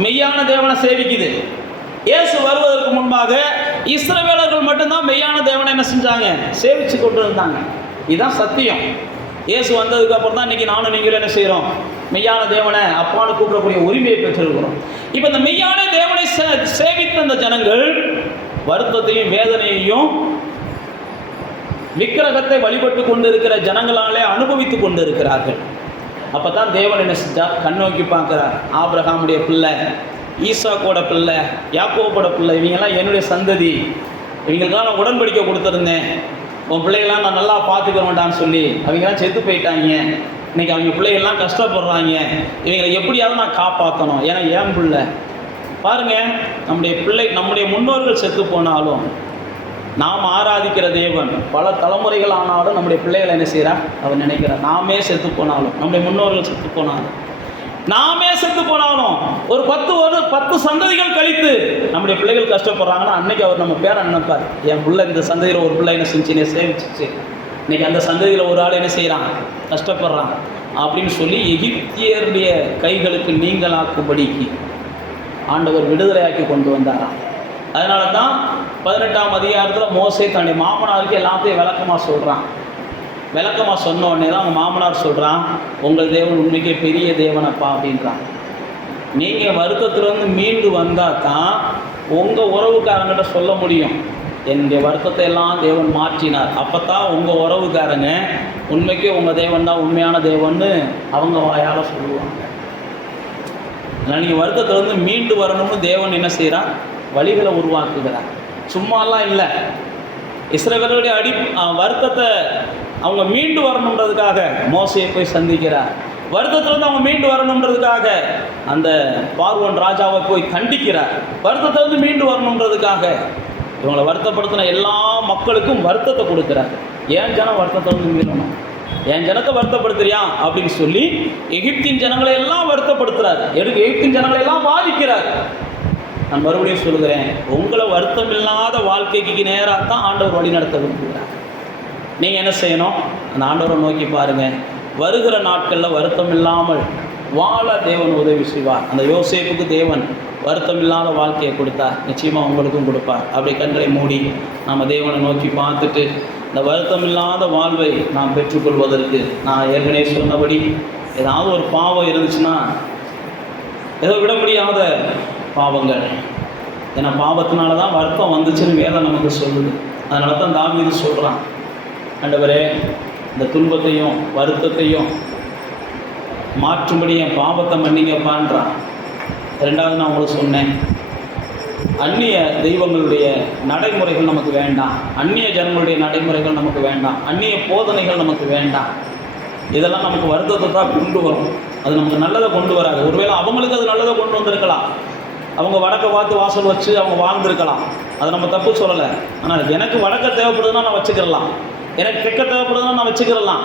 மெய்யான தேவனை சேவிக்குது. இயேசு வருவதற்கு முன்பாக இஸ்ரவேலர்கள் மட்டும்தான் மெய்யான தேவனை என்ன செஞ்சாங்க? சேவிச்சு கொண்டு இருந்தாங்க. இதுதான் சத்தியம். இயேசு வந்ததுக்கு அப்புறம் தான் இன்றைக்கி நானும் நீங்களும் என்ன செய்கிறோம்? மெய்யான தேவனை அப்பான்னு கூப்பிடக்கூடிய உரிமையை பெற்றிருக்கிறோம். இப்போ இந்த மெய்யான தேவனை சேவித்த அந்த ஜனங்கள் வருத்தத்தையும் வேதனையையும் விக்கிரகத்தை வழிபட்டு கொண்டு இருக்கிற ஜனங்களாலே அனுபவித்து கொண்டு இருக்கிறார்கள். அப்போ தான் தேவன் என்ன செஞ்சார்? கண்ணோக்கி பார்க்குறார். ஆபிரகாமுடைய பிள்ளை, ஈசாக்கோட பிள்ளை, யாக்கோபோட பிள்ளை, இவங்கெல்லாம் என்னுடைய சந்ததி, இவங்களுக்கெல்லாம் நான் உடன்படிக்கை கொடுத்துருந்தேன். உன் பிள்ளைகள்லாம் நான் நல்லா பார்த்துக்கிறோண்டான்னு சொல்லி அவங்கெல்லாம் செத்து போயிட்டாங்க. இன்றைக்கி அவங்க பிள்ளைகள்லாம் கஷ்டப்படுறாங்க. இவங்களை எப்படியாவது நான் காப்பாற்றணும். ஏன்னா ஏன் பிள்ளை பாருங்கள், நம்முடைய முன்னோர்கள் செத்து போனாலும், நாம் ஆராதிக்கிற தேவன் பல தலைமுறைகள் ஆனாலும் நம்முடைய பிள்ளைகளை என்ன செய்கிறார்? அவர் நினைக்கிறார். நாமே செத்து போனாலும், நம்முடைய முன்னோர்கள் செத்து போனாலும், நாமே செத்து போனாலும், ஒரு 10 சந்ததிகள் கழித்து நம்முடைய பிள்ளைகள் கஷ்டப்படுறாங்கன்னா அன்னைக்கு அவர் நம்ம பேரை நினைப்பார். என் பிள்ளை இந்த சந்ததியில் ஒரு பிள்ளை என்ன செஞ்சு சேவிச்சிச்சு, இன்னைக்கு அந்த சந்ததியில் ஒரு ஆள் என்ன செய்கிறான்? கஷ்டப்படுறான் அப்படின்னு சொல்லி எகிப்தியருடைய கைகளுக்கு நீங்களாக்கும்படிக்கு ஆண்டவர் விடுதலையாக்கி கொண்டு வந்தாராம். அதனால தான் 18ஆம் அதிகாரத்தில் மோசே தன்னுடைய மாமனாருக்கு எல்லாத்தையும் விளக்கமாக சொல்கிறான். விளக்கமாக சொன்ன உடனே தான் அவங்க மாமனார் சொல்கிறான், உங்கள் தேவன் உண்மைக்கே பெரிய தேவனப்பா அப்படின்றான். நீங்கள் வருத்தத்திலேருந்து மீண்டு வந்தால் தான் உங்கள் உறவுக்காரங்கிட்ட சொல்ல முடியும், என்னுடைய வருத்தத்தை எல்லாம் தேவன் மாற்றினார். அப்போ தான் உங்கள் உறவுக்காரங்க உண்மைக்கே உங்கள் தேவன் தான் உண்மையான தேவன்னு அவங்க வாயால் சொல்லுவாங்க. அதனால் நீங்கள் வருத்தத்திலேருந்து மீண்டு வரணும்னு தேவன் என்ன செய்கிறார்? வழிகளை உருவாக்குகிறார். சும்மாலாம் இல்லை. இஸ்ரவேலருடைய வருத்தத்தை அவங்க மீண்டு வரணுன்றதுக்காக மோசையை போய் சந்திக்கிறார். வருத்தத்திலிருந்து அவங்க மீண்டு வரணுன்றதுக்காக அந்த பார்வோன் ராஜாவை போய் கண்டிக்கிறார். வருத்தத்திலிருந்து மீண்டு வரணுன்றதுக்காக இவங்களை வருத்தப்படுத்தின எல்லா மக்களுக்கும் வருத்தத்தை கொடுக்குறார். ஏன் ஜனம் வருத்தத்திலிருந்து மீறணும்? என் ஜனத்தை வருத்தப்படுத்துறியா அப்படின்னு சொல்லி எகிப்தின் ஜனங்களை எல்லாம் வருத்தப்படுத்துறார். எகிப்தின் ஜனங்களை எல்லாம் பாதிக்கிறார். நான் மறுபடியும் சொல்லுகிறேன், உங்களை வருத்தம் இல்லாத வாழ்க்கைக்கு நேராக தான் ஆண்டவர் வழி நடத்த விரும்புகிறார். நீங்கள் என்ன செய்யணும்? அந்த ஆண்டவரை நோக்கி பாருங்கள். வருகிற நாட்களில் வருத்தம் இல்லாமல் வாழ தேவன் உதவி செய்வார். அந்த யோசேப்புக்கு தேவன் வருத்தம் இல்லாத வாழ்க்கையை கொடுத்தார், நிச்சயமாக உங்களுக்கும் கொடுப்பார். அப்படி கண்களை மூடி நம்ம தேவனை நோக்கி பார்த்துட்டு இந்த வருத்தம் இல்லாத வாழ்வை நாம் பெற்றுக்கொள்வதற்கு நான் ஏற்கனவே சொன்னபடி ஏதாவது ஒரு பாவம் இருந்துச்சுன்னா, ஏதோ விட முடியாத பாவங்கள், ஏன்னா பாவத்தினால தான் வருத்தம் வந்துச்சுன்னு வேதம் நமக்கு சொல்லுது. அதனால தான் தாவீது சொல்கிறான், ஆண்டவரே இந்த துன்பத்தையும் வருத்தத்தையும் மாற்றும்படி என் பாவத்தை மன்னிங்கப்பான்றான். ரெண்டாவது நான் உங்களுக்கு சொன்னேன், அந்நிய தெய்வங்களுடைய நடைமுறைகள் நமக்கு வேண்டாம், அந்நிய ஜனங்களுடைய நடைமுறைகள் நமக்கு வேண்டாம், அந்நிய போதனைகள் நமக்கு வேண்டாம். இதெல்லாம் நமக்கு வருத்தத்தை தான் கொண்டு வரும், அது நமக்கு நல்லதை கொண்டு வராது. ஒருவேளை அவங்களுக்கு அது நல்லதை கொண்டு வந்திருக்கலாம், அவங்க வடக்கை பார்த்து வாசல் வச்சு அவங்க வாழ்ந்துருக்கலாம், அதை நம்ம தப்பு சொல்லலை. ஆனால் எனக்கு வடக்க தேவைப்படுதுன்னா நான் வச்சுக்கிறலாம், எனக்கு தெற்க தேவைப்படுதுன்னா நான் வச்சுக்கிறலாம்.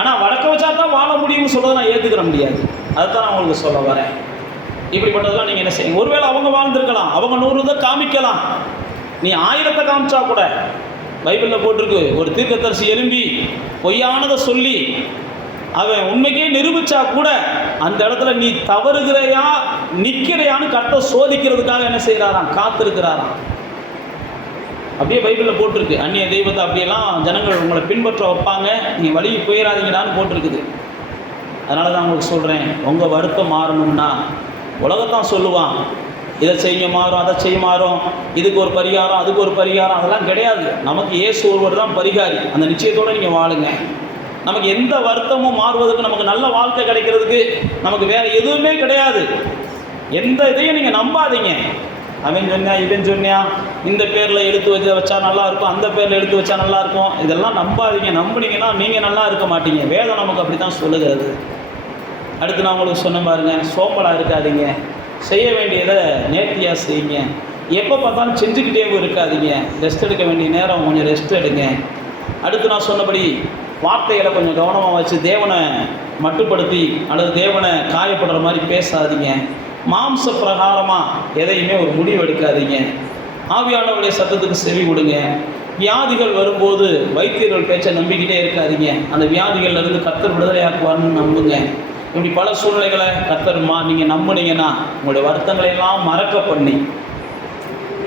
ஆனால் வடக்க வச்சா தான் வாழ முடியும்னு சொல்கிறத நான் ஏற்றுக்கிற முடியாது. அதுதான் நான் உங்களுக்கு சொல்ல வரேன். இப்படிப்பட்டதெல்லாம் நீங்கள் என்ன செய்யுங்க? ஒருவேளை அவங்க வாழ்ந்துருக்கலாம், அவங்க 100 காமிக்கலாம், நீ 1000 காமிச்சா கூட, பைபிளில் போட்டிருக்கு, ஒரு தீர்க்கதரிசி எழும்பி பொய்யானதை சொல்லி அவன் உண்மைக்கே நிரூபிச்சா கூட அந்த இடத்துல நீ தவறுகிறையா நிற்கிறையான்னு கர்த்தர் சோதிக்கிறதுக்காக என்ன செய்கிறாராம், காத்திருக்கிறாராம். அப்படியே பைபிளில் போட்டிருக்கு, அந்நிய தெய்வத்தை அப்படியெல்லாம் ஜனங்கள் உங்களை பின்பற்ற வைப்பாங்க, நீங்கள் வழிக்கு போயிடாதீங்கடான்னு போட்டிருக்குது. அதனால தான் உங்களுக்கு சொல்கிறேன், உங்கள் வருத்தம் மாறணும்னா உலகத்தான் சொல்லுவான், இதை செய்ய மாறும், அதை செய்ய மாறும், இதுக்கு ஒரு பரிகாரம், அதுக்கு ஒரு பரிகாரம், அதெல்லாம் கிடையாது. நமக்கு இயேசு ஒருவர் தான் பரிகாரி. அந்த நிச்சயத்தோடு நீங்கள் வாழுங்க. நமக்கு எந்த வருத்தமும் மாறுவதற்கு, நமக்கு நல்ல வாழ்க்கை கிடைக்கிறதுக்கு நமக்கு வேறு எதுவுமே கிடையாது. எந்த இதையும் நீங்கள் நம்பாதீங்க. அவன் சொன்னியா, இவன் சொன்னியா, இந்த பேரில் எடுத்து வச்சா நல்லா இருக்கும், அந்த பேரில் எடுத்து வச்சா நல்லா இருக்கும், இதெல்லாம் நம்பாதீங்க. நம்புனீங்கன்னா நீங்கள் நல்லா இருக்க மாட்டீங்க. வேதம் நமக்கு அப்படி தான் சொல்லுகிறது. அடுத்து நான் உங்களுக்கு சொன்ன பாருங்க, சோம்பலாக இருக்காதீங்க, செய்ய வேண்டியதை நேர்த்தியாக செய்யுங்க. எப்போ பார்த்தாலும் செஞ்சுக்கிட்டே இருக்காதீங்க. ரெஸ்ட் எடுக்க வேண்டிய நேரம் கொஞ்சம் ரெஸ்ட் எடுங்க. அடுத்து நான் சொன்னபடி வார்த்தைகளை கொஞ்சம் கவனமாக வச்சு தேவனை மட்டுப்படுத்தி அல்லது தேவனை காயப்படுற மாதிரி பேசாதீங்க. மாம்ச பிரகாரமாக எதையுமே ஒரு முடிவு எடுக்காதீங்க. ஆவியானவருடைய சத்தத்துக்கு செவி கொடுங்க. வியாதிகள் வரும்போது வைத்தியர்கள் பேச்சை நம்பிக்கிட்டே இருக்காதீங்க. அந்த வியாதிகள்லேருந்து கர்த்தர் விடுதலையாக்குவார்னு நம்புங்க. இப்படி பல சூழ்நிலைகளை கர்த்தர்மா நீங்கள் நம்புனீங்கன்னா உங்களுடைய வருத்தங்களை எல்லாம் மறக்க பண்ணி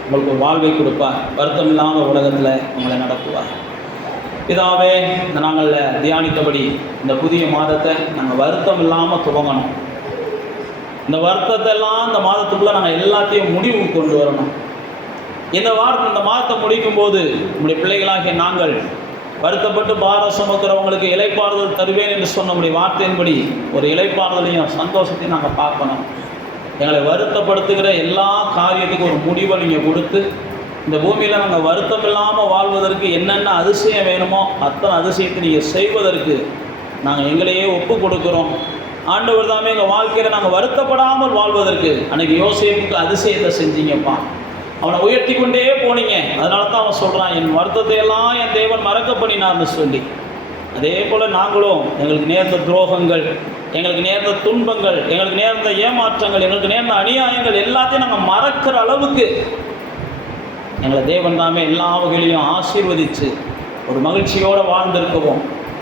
உங்களுக்கு ஒரு வாழ்வை கொடுப்பார். வருத்தம் இல்லாத உலகத்தில் உங்களை நடத்துவார். இதாவே இந்த நாங்கள் தியானித்தபடி இந்த புதிய மாதத்தை நாங்கள் வருத்தம் இல்லாமல் துவங்கணும். இந்த வருத்தத்தை எல்லாம் இந்த மாதத்துக்குள்ளே நாங்கள் எல்லாத்தையும் முடிவுக்கு கொண்டு வரணும். இந்த மாதத்தை முடிக்கும் போது நம்முடைய பிள்ளைகளாகிய நாங்கள் வருத்தப்பட்டு பாரம் சுமக்கிறவங்களுக்கு இளைப்பாறுதல் தருவேன் என்று சொன்ன நம்முடைய வார்த்தையின்படி ஒரு இளைப்பாறுதலையும் சந்தோஷத்தையும் நாங்கள் பார்க்கணும். எங்களை வருத்தப்படுத்துகிற எல்லா காரியத்துக்கும் ஒரு முடிவை நீங்கள் கொடுத்து இந்த பூமியில் நாங்கள் வருத்தம் இல்லாமல் வாழ்வதற்கு என்னென்ன அதிசயம் வேணுமோ அத்தனை அதிசயத்தை நீங்கள் செய்வதற்கு நாங்கள் எங்களையே ஒப்பு கொடுக்குறோம். ஆண்டவர் தாமே எங்கள் வாழ்க்கையில் நாங்கள் வருத்தப்படாமல் வாழ்வதற்கு அன்றைக்கி யோசேப்புக்கு அதிசயத்தை செஞ்சீங்கப்பா. அவனை உயர்த்தி கொண்டே போனீங்க. அதனால தான் அவன் சொல்கிறான், என் வருத்தத்தை எல்லாம் என் தேவன் மறக்க பண்ணினார்னு சொல்லி. அதே போல் நாங்களும் எங்களுக்கு நேர்ந்த துரோகங்கள், எங்களுக்கு நேர்ந்த துன்பங்கள், எங்களுக்கு நேர்ந்த ஏமாற்றங்கள், எங்களுக்கு நேர்ந்த அநியாயங்கள் எல்லாத்தையும் நாங்கள் மறக்கிற அளவுக்கு எங்களை தேவன் தாமே எல்லா வகையிலையும் ஆசீர்வதித்து ஒரு மகிழ்ச்சியோடு வாழ்ந்திருக்கவும்,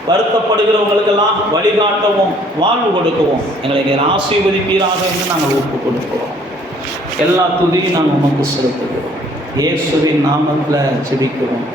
வருத்தப்படுகிறவங்களுக்கெல்லாம் வழிகாட்டவும், வாழ்வு கொடுக்கவும் எங்களை ஆசீர்வதிப்பீராக என்று நாங்கள் ஒப்பு கொடுக்கிறோம். எல்லா துதியும் நாங்கள் உமக்கு செலுத்துகிறோம். இயேசுவின் நாமத்தில் ஜெபிக்கிறோம்.